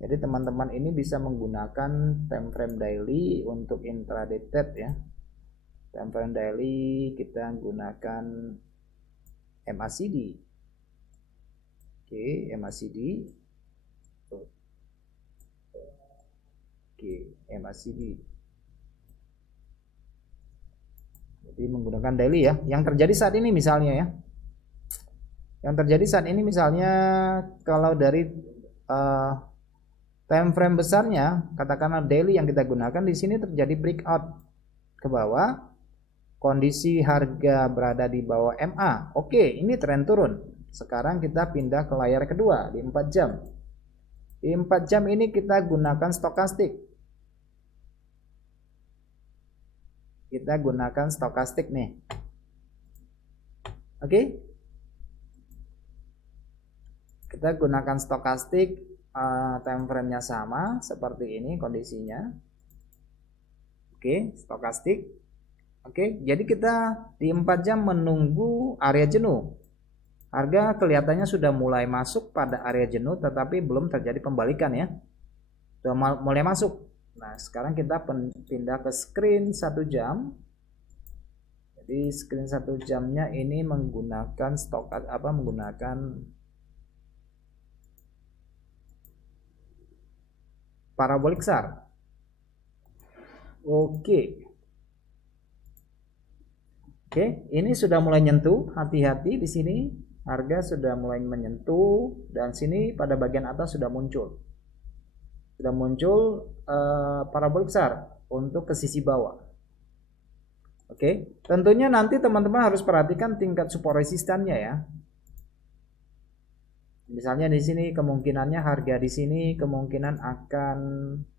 jadi teman-teman ini bisa menggunakan time frame daily untuk intraday trade ya. Time frame daily kita gunakan MACD. Oke, MACD. Oke, MACD. Jadi menggunakan daily ya. Yang terjadi saat ini misalnya ya. Yang terjadi saat ini misalnya kalau dari time frame besarnya, katakanlah daily yang kita gunakan di sini terjadi breakout ke bawah. Kondisi harga berada di bawah MA. Oke, ini tren turun. Sekarang kita pindah ke layar kedua di 4 jam. Di 4 jam ini kita gunakan stokastik. Kita gunakan stokastik nih. Oke. Kita gunakan stokastik, time frame-nya sama seperti ini kondisinya. Oke, stokastik. Oke, jadi kita di 4 jam menunggu area jenuh. Harga kelihatannya sudah mulai masuk pada area jenuh tetapi belum terjadi pembalikan ya. Sudah mulai masuk. Nah, sekarang kita pindah ke screen 1 jam. Jadi screen 1 jamnya ini menggunakan menggunakan parabolik SAR. Oke. Oke, ini sudah mulai nyentuh, hati-hati di sini. Harga sudah mulai menyentuh dan sini pada bagian atas sudah muncul. Sudah muncul parabolik SAR untuk ke sisi bawah. Oke, tentunya nanti teman-teman harus perhatikan tingkat support resistannya ya. Misalnya di sini kemungkinannya harga di sini kemungkinan akan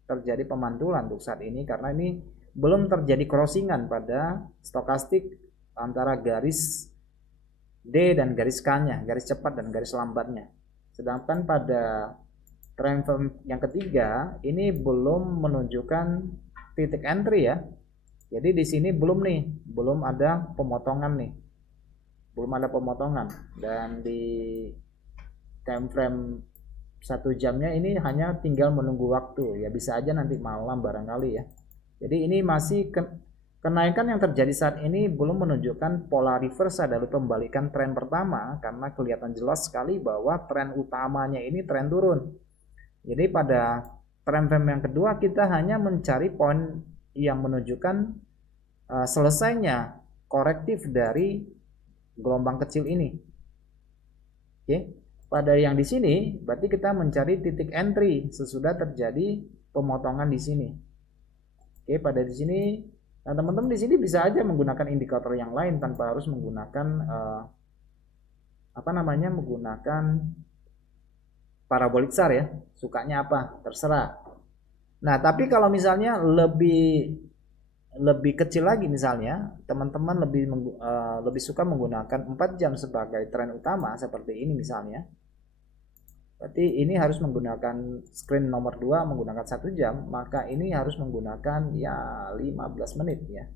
terjadi pemantulan untuk saat ini karena ini belum terjadi crossingan pada stokastik antara garis D dan garis K-nya, garis cepat dan garis lambatnya. Sedangkan pada trend yang ketiga ini belum menunjukkan titik entry ya. Jadi di sini belum ada pemotongan nih. Belum ada pemotongan dan di time frame 1 jamnya ini hanya tinggal menunggu waktu ya, bisa aja nanti malam barangkali ya. Jadi ini masih kenaikan yang terjadi saat ini belum menunjukkan pola reversal dari pembalikan tren pertama karena kelihatan jelas sekali bahwa tren utamanya ini tren turun. Jadi pada tren frame yang kedua kita hanya mencari poin yang menunjukkan selesainya korektif dari gelombang kecil ini. Oke, pada yang di sini berarti kita mencari titik entry sesudah terjadi pemotongan di sini. Oke, pada di sini, nah teman-teman di sini bisa aja menggunakan indikator yang lain tanpa harus menggunakan menggunakan parabolik SAR ya. Sukanya apa? Terserah. Nah, tapi kalau misalnya lebih kecil lagi, misalnya teman-teman lebih suka menggunakan 4 jam sebagai tren utama seperti ini misalnya. Berarti ini harus menggunakan screen nomor 2 menggunakan 1 jam, maka ini harus menggunakan ya 15 menit ya.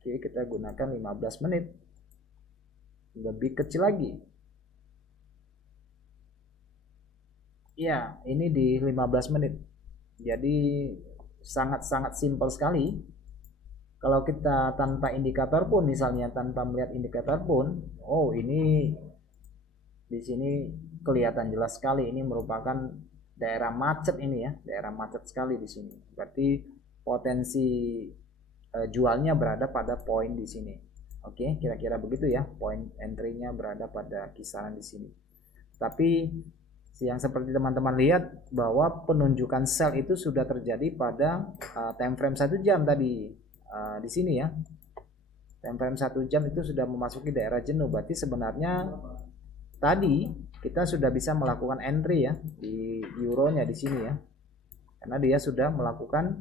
Oke, kita gunakan 15 menit. Lebih kecil lagi. Ya, ini di 15 menit. Jadi sangat-sangat simpel sekali. Kalau kita tanpa indikator pun, misalnya tanpa melihat indikator pun, oh ini di sini kelihatan jelas sekali ini merupakan daerah macet ini ya, daerah macet sekali di sini. Berarti potensi jualnya berada pada poin di sini. Oke, kira-kira begitu ya, poin entry-nya berada pada kisaran di sini. Tapi yang seperti teman-teman lihat bahwa penunjukan sell itu sudah terjadi pada time frame 1 jam tadi di sini ya. Time frame 1 jam itu sudah memasuki daerah jenuh. Berarti sebenarnya tadi kita sudah bisa melakukan entry ya di euronya di sini ya. Karena dia sudah melakukan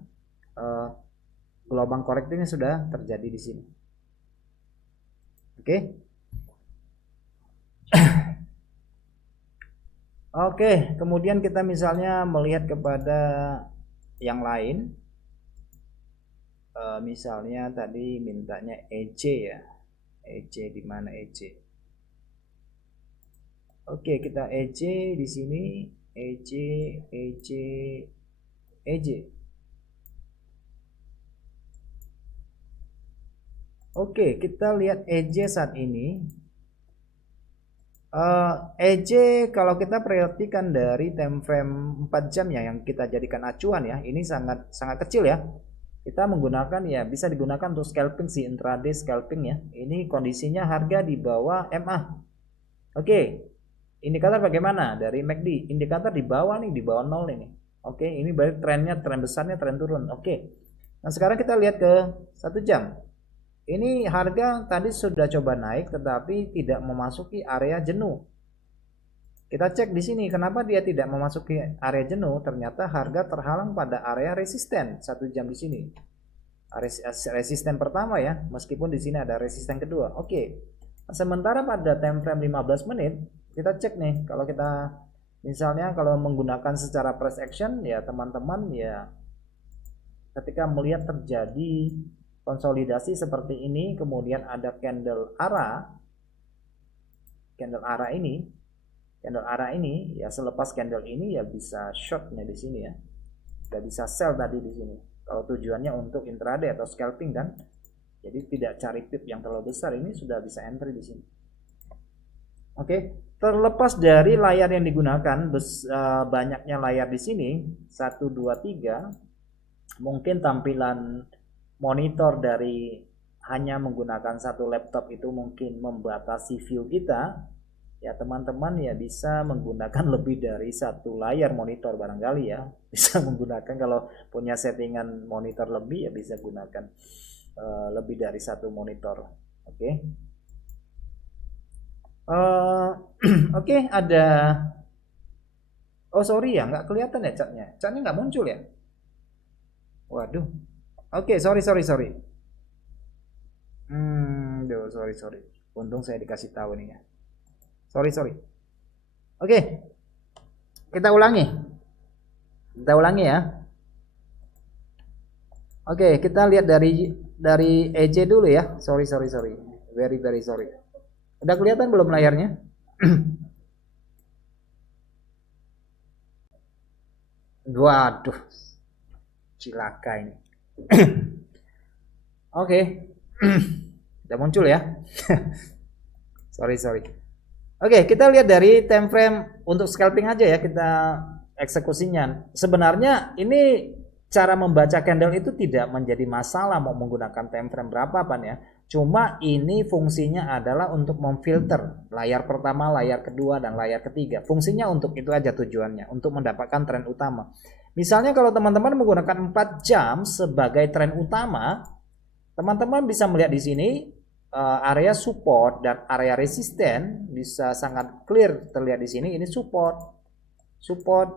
gelombang korektifnya sudah terjadi di sini. Oke. Oke, kemudian kita misalnya melihat kepada yang lain. Misalnya tadi mintanya EC ya. EC di mana EC? Oke, kita EC di sini, EC. Oke, kita lihat EJ saat ini. EJ kalau kita perhatikan dari time frame 4 jam ya yang kita jadikan acuan ya, ini sangat kecil ya. Kita menggunakan ya, bisa digunakan untuk scalping sih, intraday scalping ya. Ini kondisinya harga di bawah MA. Oke. Indikator bagaimana? Dari MACD, indikator di bawah nih, di bawah 0 ini. Oke, ini berarti trennya, tren besarnya tren turun. Oke. Nah, sekarang kita lihat ke 1 jam. Ini harga tadi sudah coba naik tetapi tidak memasuki area jenuh. Kita cek di sini kenapa dia tidak memasuki area jenuh, ternyata harga terhalang pada area resisten 1 jam di sini. Resisten pertama ya, meskipun di sini ada resisten kedua. Oke. Sementara pada time frame 15 menit, kita cek nih kalau kita misalnya kalau menggunakan secara price action ya teman-teman ya, ketika melihat terjadi konsolidasi seperti ini, kemudian ada candle arah ini ya, selepas candle ini ya bisa shortnya di sini ya, nggak bisa sell tadi di sini kalau tujuannya untuk intraday atau scalping kan, jadi tidak cari pip yang terlalu besar, ini sudah bisa entry di sini. Oke, terlepas dari layar yang digunakan, banyaknya layar di sini 1, 2, 3, mungkin tampilan monitor dari hanya menggunakan satu laptop itu mungkin membatasi view kita ya. Teman-teman ya bisa menggunakan lebih dari satu layar monitor barangkali ya, bisa menggunakan kalau punya settingan monitor lebih ya bisa gunakan lebih dari satu monitor. Oke. Oke, ada sorry ya, nggak kelihatan ya catnya nggak muncul ya. Waduh. Oke, sorry. Sorry. Untung saya dikasih tahu nih ya. Sorry. Oke. Kita ulangi ya. Oke, kita lihat dari EJ dulu ya. Sorry. Very sorry. Udah kelihatan belum layarnya? Waduh. Cilaka ini. Oke. Udah muncul ya. Sorry. Oke, kita lihat dari time frame untuk scalping aja ya, kita eksekusinya. Sebenarnya ini cara membaca candle itu tidak menjadi masalah mau menggunakan time frame berapa pan ya. Cuma ini fungsinya adalah untuk memfilter layar pertama, layar kedua, dan layar ketiga. Fungsinya untuk itu aja tujuannya, untuk mendapatkan tren utama. Misalnya kalau teman-teman menggunakan 4 jam sebagai tren utama, teman-teman bisa melihat di sini area support dan area resisten bisa sangat clear terlihat di sini. Ini support, support,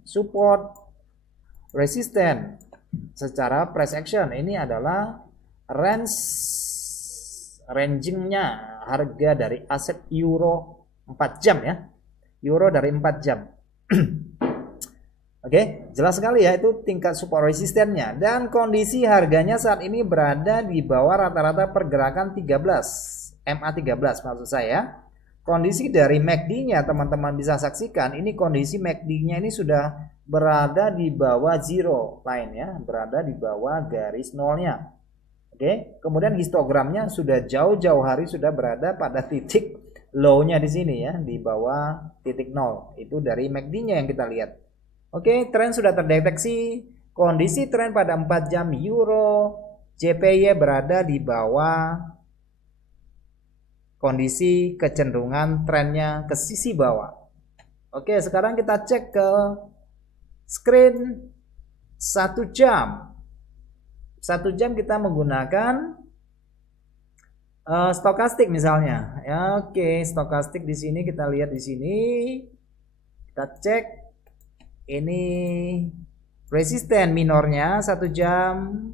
support, resisten. Secara price action ini adalah rangingnya harga dari aset euro 4 jam ya, euro dari 4 jam. Oke, jelas sekali ya, itu tingkat support resistennya, dan kondisi harganya saat ini berada di bawah rata-rata pergerakan 13 MA13 maksud saya. Kondisi dari MACD-nya teman-teman bisa saksikan, ini kondisi MACD-nya ini sudah berada di bawah zero line ya, berada di bawah garis nolnya. Oke, kemudian histogramnya sudah jauh-jauh hari sudah berada pada titik low-nya di sini ya, di bawah titik nol. Itu dari MACD-nya yang kita lihat. Oke, tren sudah terdeteksi. Kondisi tren pada 4 jam euro JPY berada di bawah kondisi kecenderungan trennya ke sisi bawah. Oke, sekarang kita cek ke screen 1 jam. 1 jam kita menggunakan stokastik misalnya. Ya, oke, stokastik di sini kita lihat di sini. Kita cek ini resisten minornya 1 jam.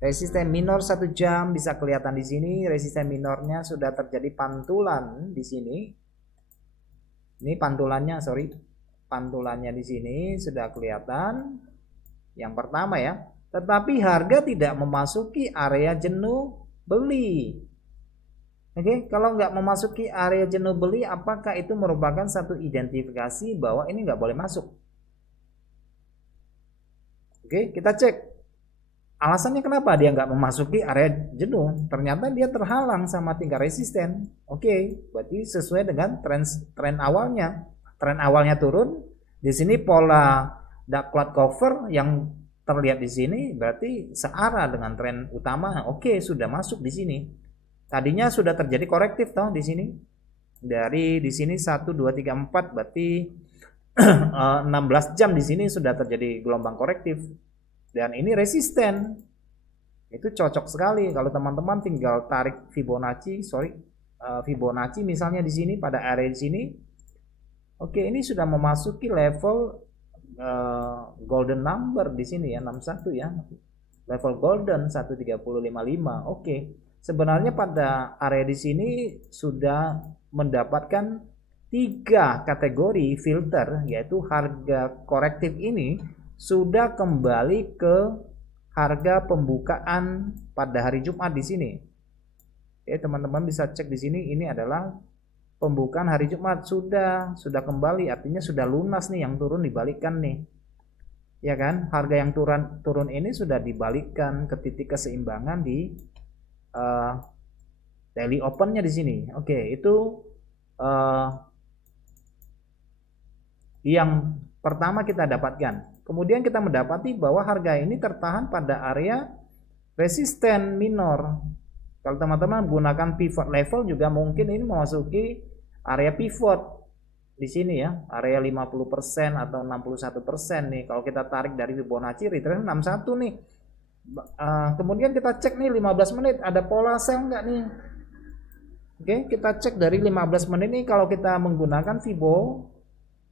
Resisten minor 1 jam bisa kelihatan di sini. Resisten minornya sudah terjadi pantulan di sini. Ini pantulannya, sorry. Pantulannya di sini sudah kelihatan. Yang pertama ya. Tetapi harga tidak memasuki area jenuh beli. Oke, kalau nggak memasuki area jenuh beli, apakah itu merupakan satu identifikasi bahwa ini nggak boleh masuk? Oke, kita cek. Alasannya kenapa dia nggak memasuki area jenuh? Ternyata dia terhalang sama tingkat resisten. Oke, berarti sesuai dengan tren awalnya. Tren awalnya turun. Di sini pola dark cloud cover yang terlihat di sini berarti searah dengan tren utama. Oke, sudah masuk di sini. Tadinya sudah terjadi korektif toh di sini. Dari di sini 1 2 3 4 berarti 16 jam di sini sudah terjadi gelombang korektif. Dan ini resisten. Itu cocok sekali kalau teman-teman tinggal tarik Fibonacci, Fibonacci misalnya di sini pada area di sini. Oke, ini sudah memasuki level golden number di sini ya, 61 ya. Level golden 13055. Oke. Sebenarnya pada area di sini sudah mendapatkan 3 kategori filter, yaitu harga korektif ini sudah kembali ke harga pembukaan pada hari Jumat di sini. Oke, teman-teman bisa cek di sini, ini adalah pembukaan hari Jumat sudah kembali, artinya sudah lunas nih, yang turun dibalikkan nih. Ya kan? Harga yang turun ini sudah dibalikkan ke titik keseimbangan di daily opennya di sini. Oke, itu yang pertama kita dapatkan. Kemudian kita mendapati bahwa harga ini tertahan pada area resisten minor. Kalau teman-teman menggunakan pivot level juga mungkin ini memasuki area pivot di sini ya, area 50% atau 61% nih. Kalau kita tarik dari Fibonacci retracement 61 nih. Kemudian kita cek nih 15 menit ada pola sell enggak nih. Oke, kita cek dari 15 menit nih, kalau kita menggunakan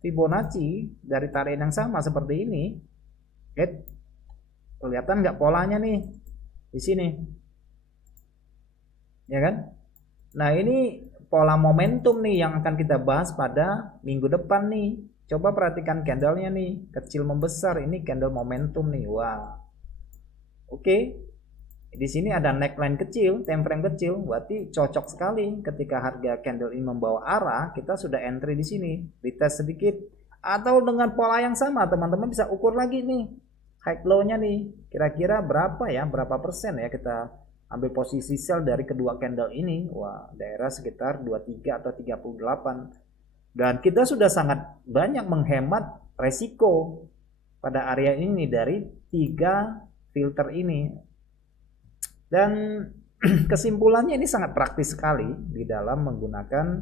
Fibonacci dari tarian yang sama seperti ini. Oke, kelihatan nggak polanya nih di sini, ya kan? Nah, ini pola momentum nih yang akan kita bahas pada minggu depan nih. Coba perhatikan candlenya nih, kecil membesar, ini candle momentum nih. Wah, oke. Di sini ada neckline kecil, time frame kecil, berarti cocok sekali ketika harga candle ini membawa arah, kita sudah entry di sini, retest sedikit. Atau dengan pola yang sama, teman-teman bisa ukur lagi nih, high low-nya nih, kira-kira berapa ya, berapa persen ya kita ambil posisi sell dari kedua candle ini. Wah, daerah sekitar 23 atau 38. Dan kita sudah sangat banyak menghemat resiko pada area ini dari 3 filter ini. Dan kesimpulannya ini sangat praktis sekali di dalam menggunakan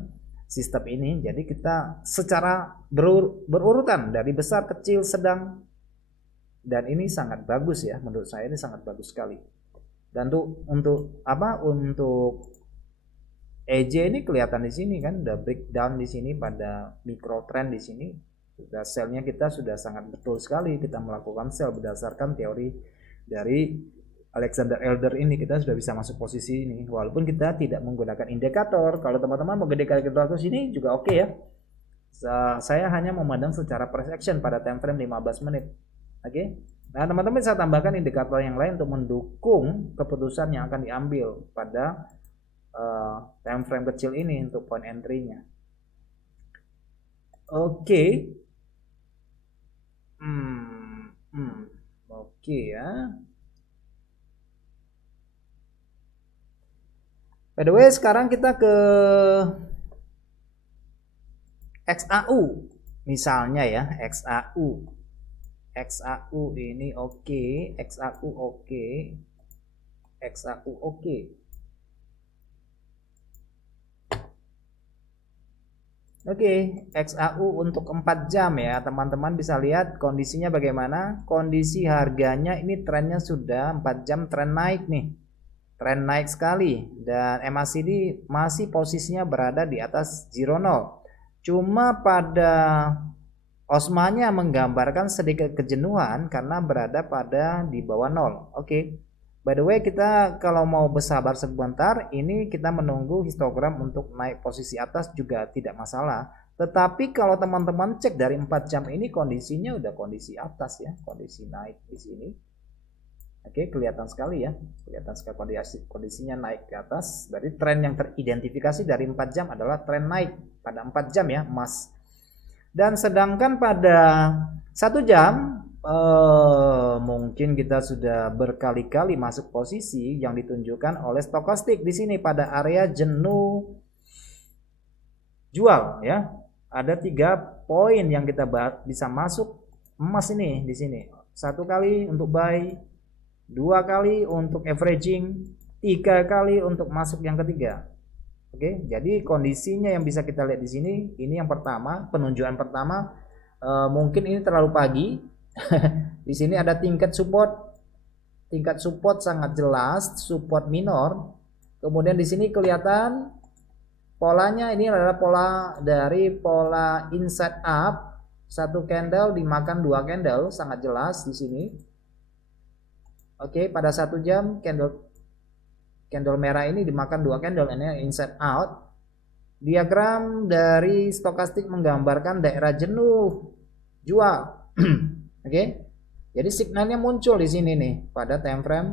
sistem ini. Jadi kita secara berurutan dari besar, kecil, sedang, dan ini sangat bagus ya, menurut saya ini sangat bagus sekali. Dan untuk apa? Untuk EJ ini kelihatan di sini kan, udah breakdown di sini pada micro trend di sini. Sudah selnya kita sudah sangat betul sekali kita melakukan sell berdasarkan teori dari Alexander Elder ini. Kita sudah bisa masuk posisi ini walaupun kita tidak menggunakan indikator. Kalau teman-teman mau indikator ke sini juga oke ya. Saya hanya memandang secara price action pada time frame 15 menit. Oke. Nah, teman-teman bisa tambahkan indikator yang lain untuk mendukung keputusan yang akan diambil pada time frame kecil ini untuk point entry-nya. Oke. Oke ya. By the way, sekarang kita ke XAU misalnya ya, XAU. XAU ini oke, XAU oke. XAU oke. Oke, XAU untuk 4 jam ya, teman-teman bisa lihat kondisinya bagaimana. Kondisi harganya ini trennya sudah 4 jam tren naik nih. Tren naik sekali dan MACD masih posisinya berada di atas 0 Cuma pada osmanya menggambarkan sedikit kejenuhan karena berada pada di bawah 0. Oke. By the way, kita kalau mau bersabar sebentar, ini kita menunggu histogram untuk naik posisi atas juga tidak masalah. Tetapi kalau teman-teman cek dari 4 jam ini kondisinya udah kondisi atas ya, kondisi naik di sini. Oke, kelihatan sekali ya. Kelihatan sekali kondisinya naik ke atas. Berarti tren yang teridentifikasi dari 4 jam adalah tren naik pada 4 jam ya, emas. Dan sedangkan pada 1 jam mungkin kita sudah berkali-kali masuk posisi yang ditunjukkan oleh stokastik di sini pada area jenuh jual ya. Ada 3 poin yang kita bisa masuk emas ini di sini. 1 kali untuk buy, 2 kali untuk averaging, 3 kali untuk masuk yang ketiga. Oke, jadi kondisinya yang bisa kita lihat di sini, ini yang pertama, penunjukan pertama, mungkin ini terlalu pagi. Di sini ada tingkat support sangat jelas, support minor. Kemudian di sini kelihatan polanya, ini adalah pola dari pola inside up, 1 candle dimakan 2 candle, sangat jelas di sini. Oke, pada 1 jam candle merah ini dimakan 2 candle, ini inside out. Diagram dari stokastik menggambarkan daerah jenuh jual. Oke. Jadi signalnya muncul di sini nih pada time frame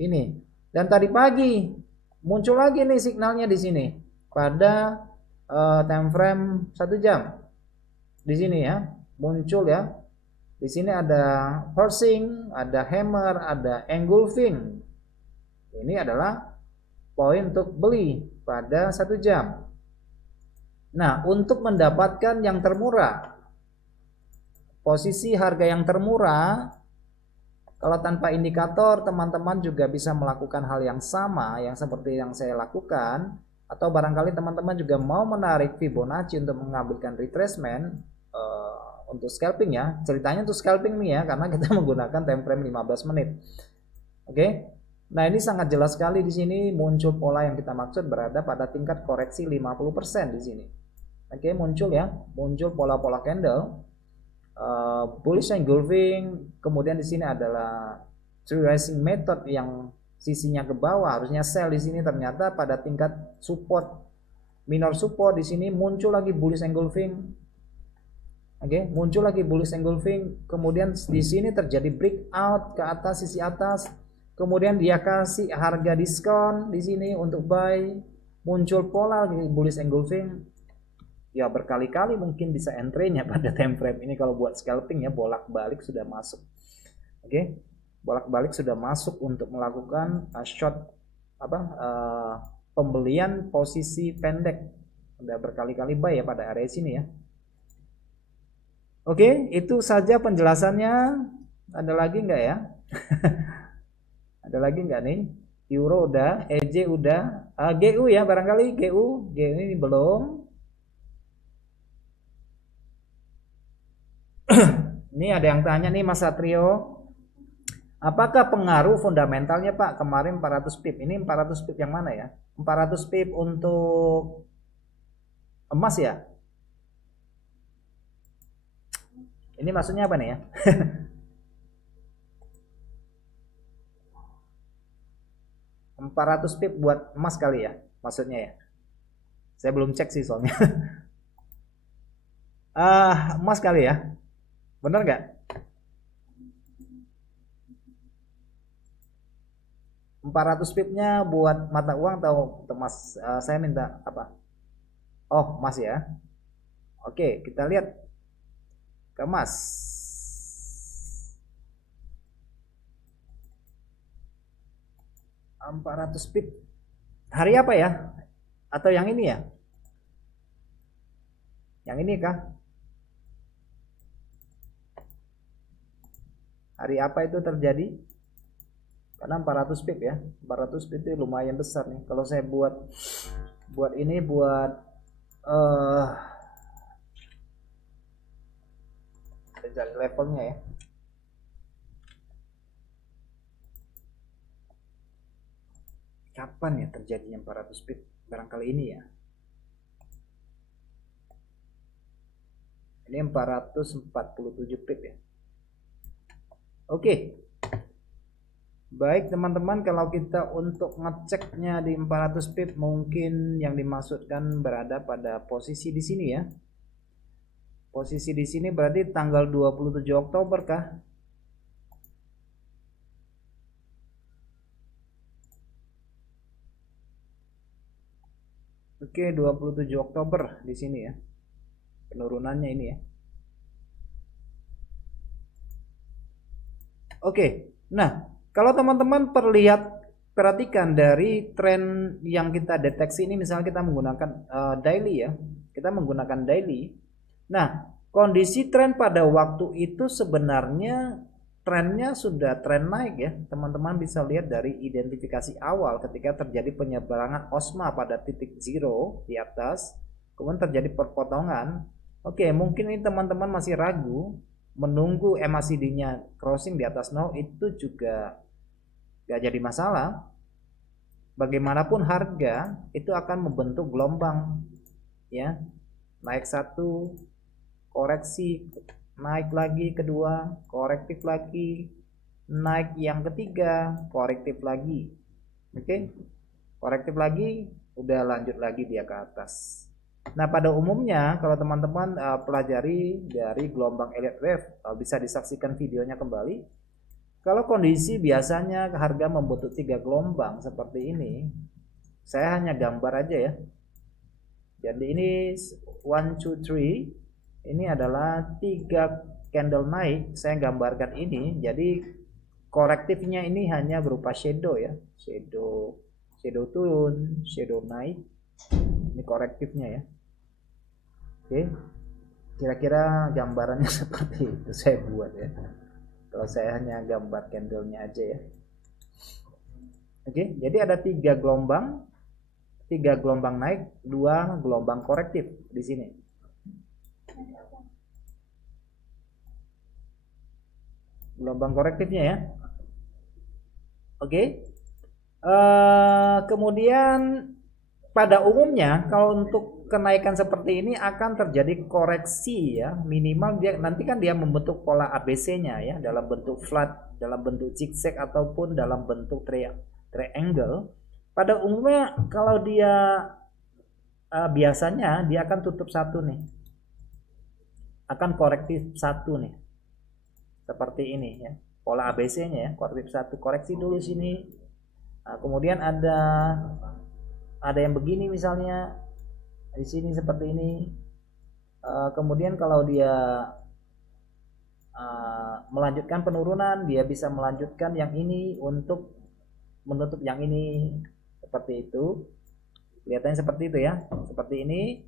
ini. Dan tadi pagi muncul lagi nih signalnya di sini pada time frame 1 jam. Di sini ya, muncul ya. Di sini ada horsing, ada hammer, ada engulfing. Ini adalah poin untuk beli pada 1 jam. Nah, untuk mendapatkan yang termurah, posisi harga yang termurah, kalau tanpa indikator teman-teman juga bisa melakukan hal yang sama yang seperti yang saya lakukan, atau barangkali teman-teman juga mau menarik Fibonacci untuk mengambilkan retracement untuk scalping ya. Ceritanya untuk scalping nih ya, karena kita menggunakan time frame 15 menit. Oke. Nah, ini sangat jelas sekali di sini muncul pola yang kita maksud berada pada tingkat koreksi 50% di sini. Oke, muncul ya, muncul pola-pola candle. Bullish engulfing, kemudian di sini adalah true rising method yang sisinya ke bawah, harusnya sell di sini, ternyata pada tingkat support, minor support di sini muncul lagi bullish engulfing. Oke, muncul lagi bullish engulfing, kemudian di sini terjadi breakout ke atas, sisi atas, kemudian dia kasih harga diskon di sini untuk buy, muncul pola lagi bullish engulfing. Ya berkali-kali mungkin bisa entry-nya pada time frame ini kalau buat scalping ya, bolak-balik sudah masuk. Oke, bolak-balik sudah masuk untuk melakukan short pembelian posisi pendek. Sudah berkali-kali buy ya pada area sini ya. Oke, itu saja penjelasannya. Ada lagi nggak ya? Ada lagi nggak nih? Euro udah, EJ udah, GU ya barangkali GU ini belum. Ini ada yang tanya nih Mas Satrio, apakah pengaruh fundamentalnya Pak kemarin 400 pip? Ini 400 pip yang mana ya? 400 pip untuk emas ya? Ini maksudnya apa nih ya? 400 pip buat emas kali ya? Maksudnya ya? Saya belum cek sih soalnya. Emas kali ya? Bener nggak? 400 pipnya buat mata uang atau emas? Saya minta apa? Oh, emas ya. Oke, kita lihat ke emas. 400 pip. Hari apa ya? Atau yang ini ya? Yang ini kah? Hari apa itu terjadi? Karena 400 pip ya. 400 pip itu lumayan besar nih. Kalau saya buat ini buat cari levelnya ya. Kapan ya terjadinya 400 pip? Barangkali ini ya. Ini 447 pip ya. Oke. Baik teman-teman, kalau kita untuk ngeceknya di 400 pip mungkin yang dimaksudkan berada pada posisi di sini ya. Posisi di sini berarti tanggal 27 Oktober kah? Oke, 27 Oktober di sini ya. Penurunannya ini ya. Oke. Nah, kalau teman-teman perhatikan dari tren yang kita deteksi ini, misalnya kita menggunakan daily ya. Kita menggunakan daily. Nah, kondisi tren pada waktu itu sebenarnya trennya sudah tren naik ya. Teman-teman bisa lihat dari identifikasi awal ketika terjadi penyebarangan OSMA pada titik zero di atas, kemudian terjadi perpotongan. Oke, mungkin ini teman-teman masih ragu, menunggu MACD-nya crossing di atas 0 itu juga gak jadi masalah. Bagaimanapun harga itu akan membentuk gelombang ya, naik satu, koreksi, naik lagi kedua, korektif lagi, naik yang ketiga, korektif lagi. Oke, korektif lagi, udah lanjut lagi dia ke atas. Nah, pada umumnya kalau teman-teman pelajari dari gelombang Elliott Wave, bisa disaksikan videonya kembali. Kalau kondisi biasanya harga membentuk 3 gelombang seperti ini, saya hanya gambar aja ya. Jadi ini 1, 2, 3, ini adalah 3 candle naik, saya gambarkan ini. Jadi korektifnya ini hanya berupa shadow ya, shadow turun, shadow naik. Ini korektifnya ya. Oke, kira-kira gambarannya seperti itu saya buat ya. Kalau saya hanya gambar candlenya aja ya. Oke, jadi ada 3 gelombang naik, 2 gelombang korektif di sini. Gelombang korektifnya ya. Oke. Kemudian pada umumnya kalau untuk kenaikan seperti ini akan terjadi koreksi ya, minimal dia nanti kan dia membentuk pola ABC-nya ya, dalam bentuk flat, dalam bentuk zigzag ataupun dalam bentuk triangle. Pada umumnya kalau dia biasanya dia akan tutup satu nih, akan korektif satu nih, seperti ini ya, pola ABC-nya ya, korektif satu, koreksi dulu sini. Nah, kemudian ada yang begini misalnya di sini seperti ini. Kemudian kalau dia melanjutkan penurunan, dia bisa melanjutkan yang ini untuk menutup yang ini, seperti itu. Kelihatannya seperti itu ya, seperti ini.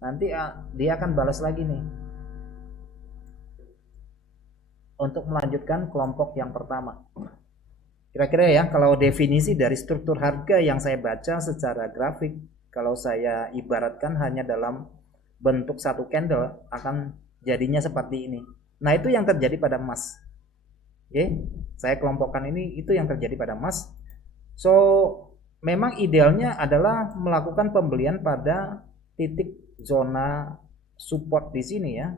Nanti dia akan balas lagi nih untuk melanjutkan kelompok yang pertama. Kira-kira ya, kalau definisi dari struktur harga yang saya baca secara grafik, kalau saya ibaratkan hanya dalam bentuk satu candle, akan jadinya seperti ini. Nah, itu yang terjadi pada emas. Oke, saya kelompokkan ini, itu yang terjadi pada emas. So, memang idealnya adalah melakukan pembelian pada titik zona support di sini ya.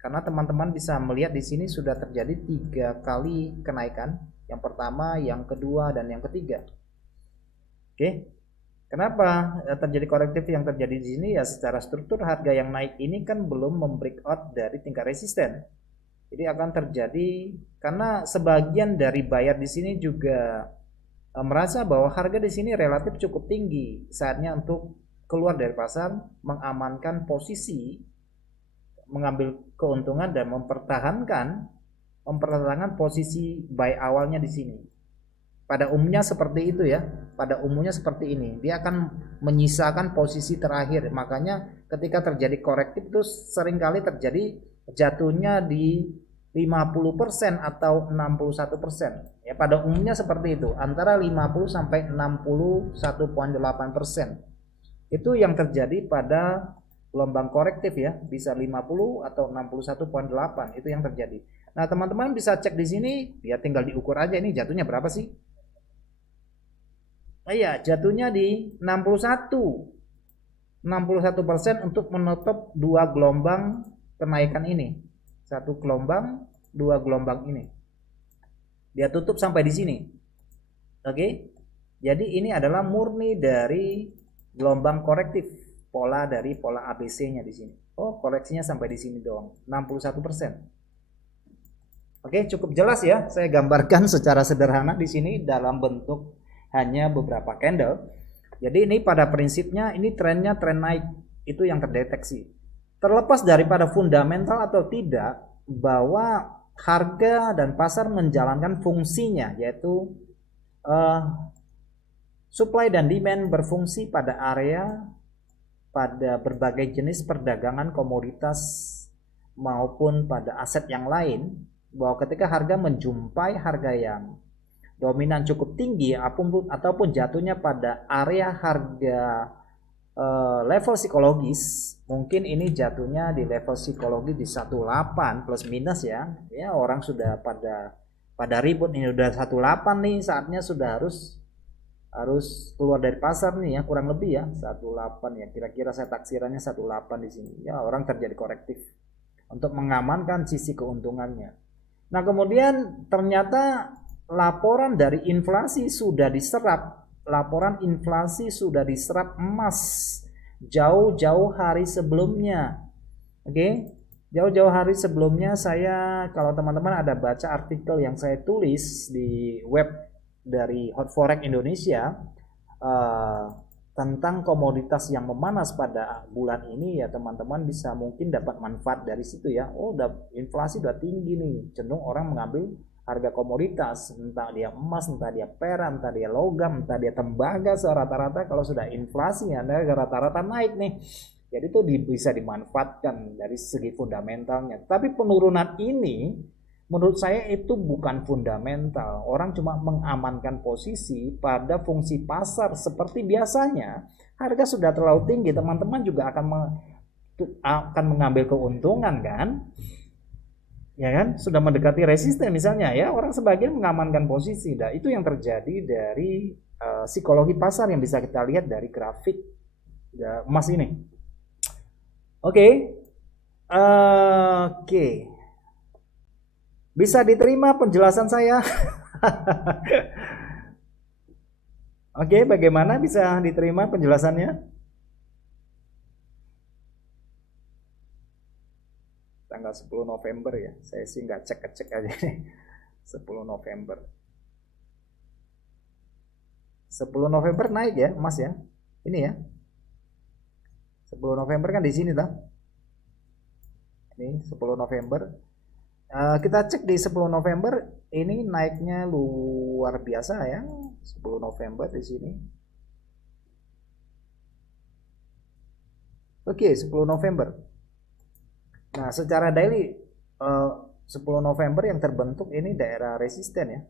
Karena teman-teman bisa melihat di sini sudah terjadi 3 kali kenaikan, yang pertama, yang kedua, dan yang ketiga. Oke, kenapa terjadi korektif yang terjadi di sini? Ya, secara struktur harga yang naik ini kan belum membreakout dari tingkat resisten. Jadi akan terjadi karena sebagian dari buyer di sini juga merasa bahwa harga di sini relatif cukup tinggi. Saatnya untuk keluar dari pasar, mengamankan posisi, mengambil keuntungan dan mempertahankan posisi buy awalnya di sini. Pada umumnya seperti itu ya. Pada umumnya seperti ini. Dia akan menyisakan posisi terakhir. Makanya ketika terjadi korektif itu seringkali terjadi jatuhnya di 50% atau 61%. Ya, pada umumnya seperti itu, antara 50 sampai 61,8%. Itu yang terjadi pada gelombang korektif ya, bisa 50 atau 61,8, itu yang terjadi. Nah, teman-teman bisa cek di sini, ya tinggal diukur aja ini jatuhnya berapa sih? Iya, jatuhnya di 61% untuk menutup dua gelombang kenaikan ini. Satu gelombang, dua gelombang ini. Dia tutup sampai di sini. Oke. Jadi ini adalah murni dari gelombang korektif, pola dari pola ABC-nya di sini. Oh, koreksinya sampai di sini doang, 61%. Oke, cukup jelas ya. Saya gambarkan secara sederhana di sini dalam bentuk hanya beberapa candle. Jadi ini pada prinsipnya ini trennya tren naik, itu yang terdeteksi. Terlepas daripada fundamental atau tidak, bahwa harga dan pasar menjalankan fungsinya, yaitu supply dan demand berfungsi pada area, pada berbagai jenis perdagangan komoditas maupun pada aset yang lain, bahwa ketika harga menjumpai harga yang dominan cukup tinggi ataupun jatuhnya pada area harga level psikologis, mungkin ini jatuhnya di level psikologi di 18 plus minus ya. Ya, orang sudah pada ribut ini udah 18 nih, saatnya sudah harus keluar dari pasar nih ya, kurang lebih ya 18 ya, kira-kira saya taksirannya 18 di sini. Ya, orang terjadi korektif untuk mengamankan sisi keuntungannya. Nah, kemudian ternyata laporan dari inflasi sudah diserap. Laporan inflasi sudah diserap emas jauh-jauh hari sebelumnya. Oke, jauh-jauh hari sebelumnya saya, kalau teman-teman ada baca artikel yang saya tulis di web dari Hot Forex Indonesia tentang komoditas yang memanas pada bulan ini, ya teman-teman bisa mungkin dapat manfaat dari situ ya. Oh, inflasi udah tinggi nih, cenderung orang mengambil harga komoditas, entah dia emas, entah dia perak, entah dia logam, entah dia tembaga, rata-rata kalau sudah inflasi ya rata-rata naik nih. Jadi itu bisa dimanfaatkan dari segi fundamentalnya. Tapi penurunan ini menurut saya itu bukan fundamental. Orang cuma mengamankan posisi pada fungsi pasar seperti biasanya. Harga sudah terlalu tinggi, teman-teman juga akan mengambil keuntungan kan? Ya kan, sudah mendekati resisten misalnya ya, orang sebagian mengamankan posisi. Nah, itu yang terjadi dari psikologi pasar yang bisa kita lihat dari grafik emas ini. Oke. Bisa diterima penjelasan saya? Oke, bagaimana bisa diterima penjelasannya? Tanggal 10 November ya, saya sih nggak cek aja nih. 10 November 10 November naik ya emas ya, ini ya 10 November kan di sini lah, ini 10 November. Kita cek di 10 November ini naiknya luar biasa ya, 10 November di sini. Oke, 10 November. Nah, secara daily 10 November yang terbentuk ini daerah resisten ya.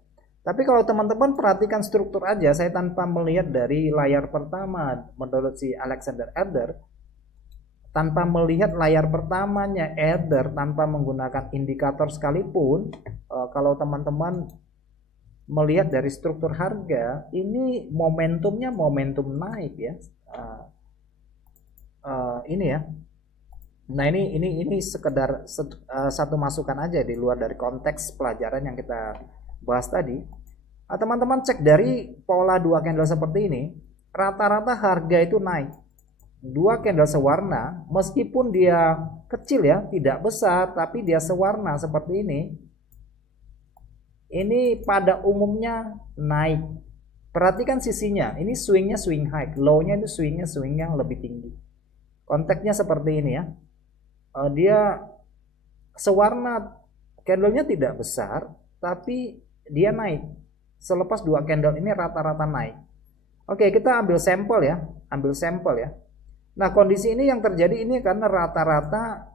Tapi kalau teman-teman perhatikan struktur aja, saya tanpa melihat dari layar pertama menurut si Alexander Adler, tanpa melihat layar pertamanya Adler, tanpa menggunakan indikator sekalipun, kalau teman-teman melihat dari struktur harga, ini momentumnya momentum naik ya. Ini ya. Nah, ini sekedar satu masukan aja di luar dari konteks pelajaran yang kita bahas tadi. Teman-teman cek dari pola dua candle seperti ini, rata-rata harga itu naik. Dua candle sewarna, meskipun dia kecil ya, tidak besar, tapi dia sewarna seperti ini pada umumnya naik. Perhatikan sisinya, ini swingnya swing high, low-nya itu swing yang lebih tinggi. Konteksnya seperti ini ya. Dia sewarna, candlenya tidak besar, tapi dia naik. Selepas dua candle ini rata-rata naik. Oke, kita ambil sampel ya, Nah, kondisi ini yang terjadi ini karena rata-rata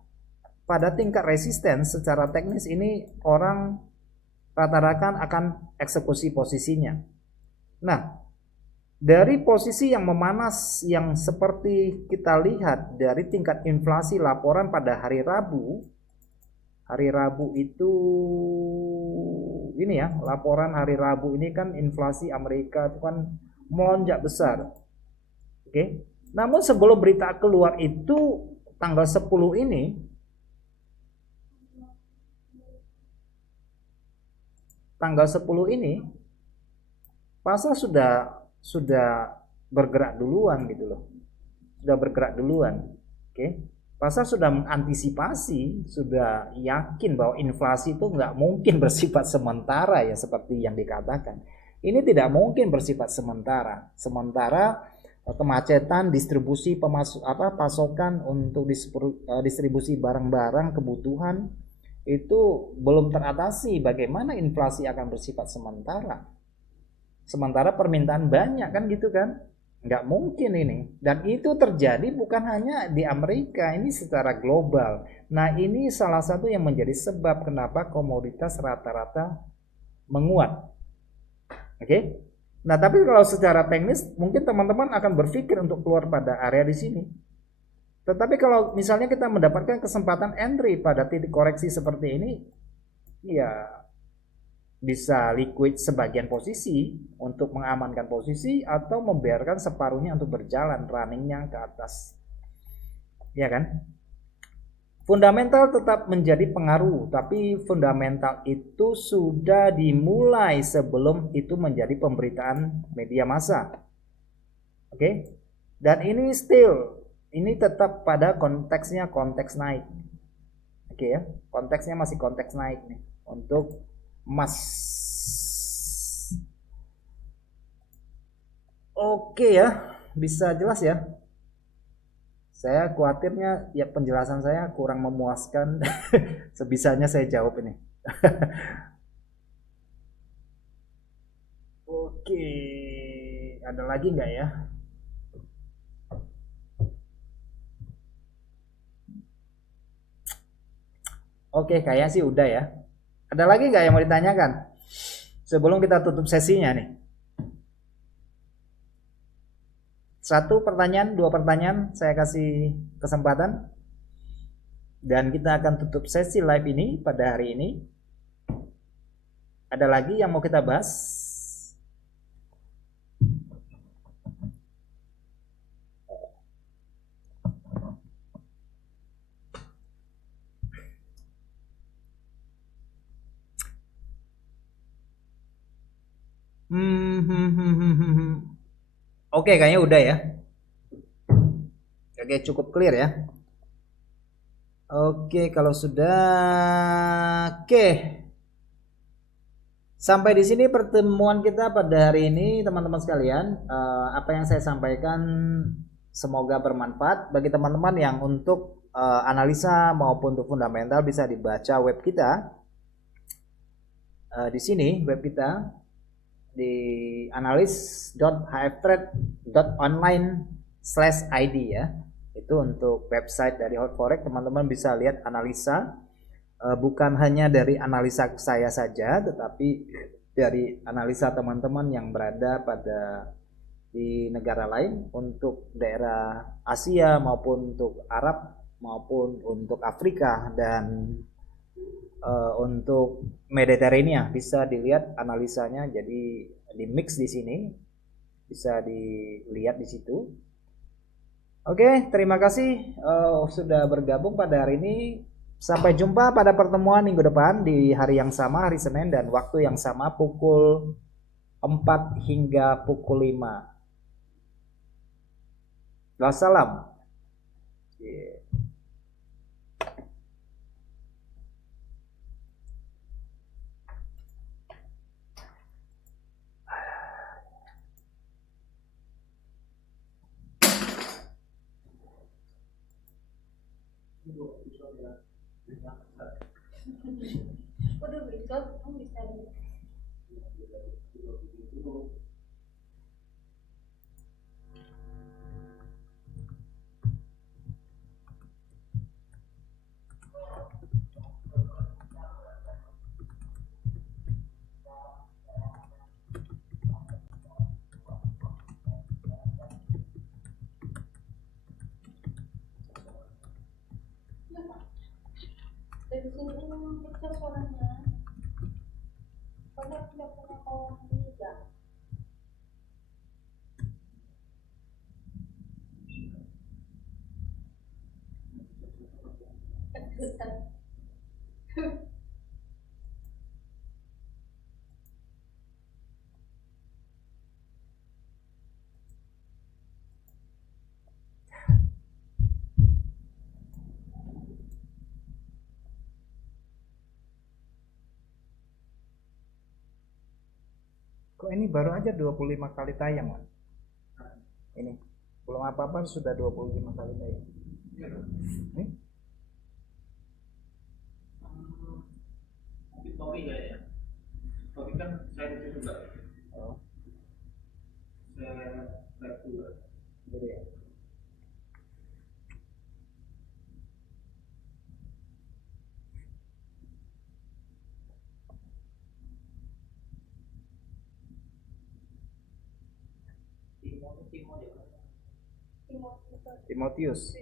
pada tingkat resisten secara teknis ini orang rata-rata akan eksekusi posisinya. Nah, dari posisi yang memanas yang seperti kita lihat dari tingkat inflasi laporan pada hari Rabu itu ini ya, laporan hari Rabu ini kan inflasi Amerika itu kan melonjak besar. Oke. Namun sebelum berita keluar itu tanggal 10 ini pasar sudah bergerak duluan gitu loh. Oke. Pasar sudah mengantisipasi, sudah yakin bahwa inflasi itu nggak mungkin bersifat sementara ya seperti yang dikatakan. Ini tidak mungkin bersifat sementara. Sementara kemacetan distribusi pasokan untuk distribusi barang-barang kebutuhan itu belum teratasi. Bagaimana inflasi akan bersifat sementara? Sementara permintaan banyak kan gitu kan? Nggak mungkin ini. Dan itu terjadi bukan hanya di Amerika, ini secara global. Nah, ini salah satu yang menjadi sebab kenapa komoditas rata-rata menguat. Oke? Nah, tapi kalau secara teknis mungkin teman-teman akan berpikir untuk keluar pada area di sini. Tetapi kalau misalnya kita mendapatkan kesempatan entry pada titik koreksi seperti ini, ya bisa liquid sebagian posisi untuk mengamankan posisi atau membiarkan separuhnya untuk berjalan runningnya ke atas, ya kan? Fundamental tetap menjadi pengaruh, tapi fundamental itu sudah dimulai sebelum itu menjadi pemberitaan media massa. Oke? Dan ini tetap pada konteksnya konteks naik. Oke ya, konteksnya masih konteks naik nih untuk emas. Oke ya, bisa jelas ya. Saya khawatirnya ya penjelasan saya kurang memuaskan. Sebisanya saya jawab ini. Oke, ada lagi nggak ya? Oke, kayaknya sih udah ya. Ada lagi nggak yang mau ditanyakan? Sebelum kita tutup sesinya nih. 1 pertanyaan, 2 pertanyaan, saya kasih kesempatan. Dan kita akan tutup sesi live ini pada hari ini. Ada lagi yang mau kita bahas? Oke, kayaknya udah ya. Oke, cukup clear ya. Oke, kalau sudah, oke. Sampai di sini pertemuan kita pada hari ini, teman-teman sekalian. Apa yang saya sampaikan semoga bermanfaat bagi teman-teman yang untuk analisa maupun untuk fundamental bisa dibaca web kita. Di sini web kita di analis.hftrade.online/id ya. Itu untuk website dari Hot Forex, teman-teman bisa lihat analisa bukan hanya dari analisa saya saja, tetapi dari analisa teman-teman yang berada di negara lain untuk daerah Asia maupun untuk Arab maupun untuk Afrika dan untuk Mediterania bisa dilihat analisanya jadi di mix di sini bisa dilihat di situ. Oke, terima kasih sudah bergabung pada hari ini. Sampai jumpa pada pertemuan minggu depan di hari yang sama, hari Senin dan waktu yang sama pukul 4 hingga pukul 5. Wassalam. Yeah. Udah bisa, kamu bisa. Dari sini pecah suaranya. Banyak tidak pernah kau juga. Kejutan. Kok ini baru aja 25 kali tayang, Man? Ini belum apa-apa sudah 25 kali tayang. Ini? Mungkin Tommy kayaknya. Tommy kan saya itu juga. Oh, Saya live juga. gitu ya. Timotius.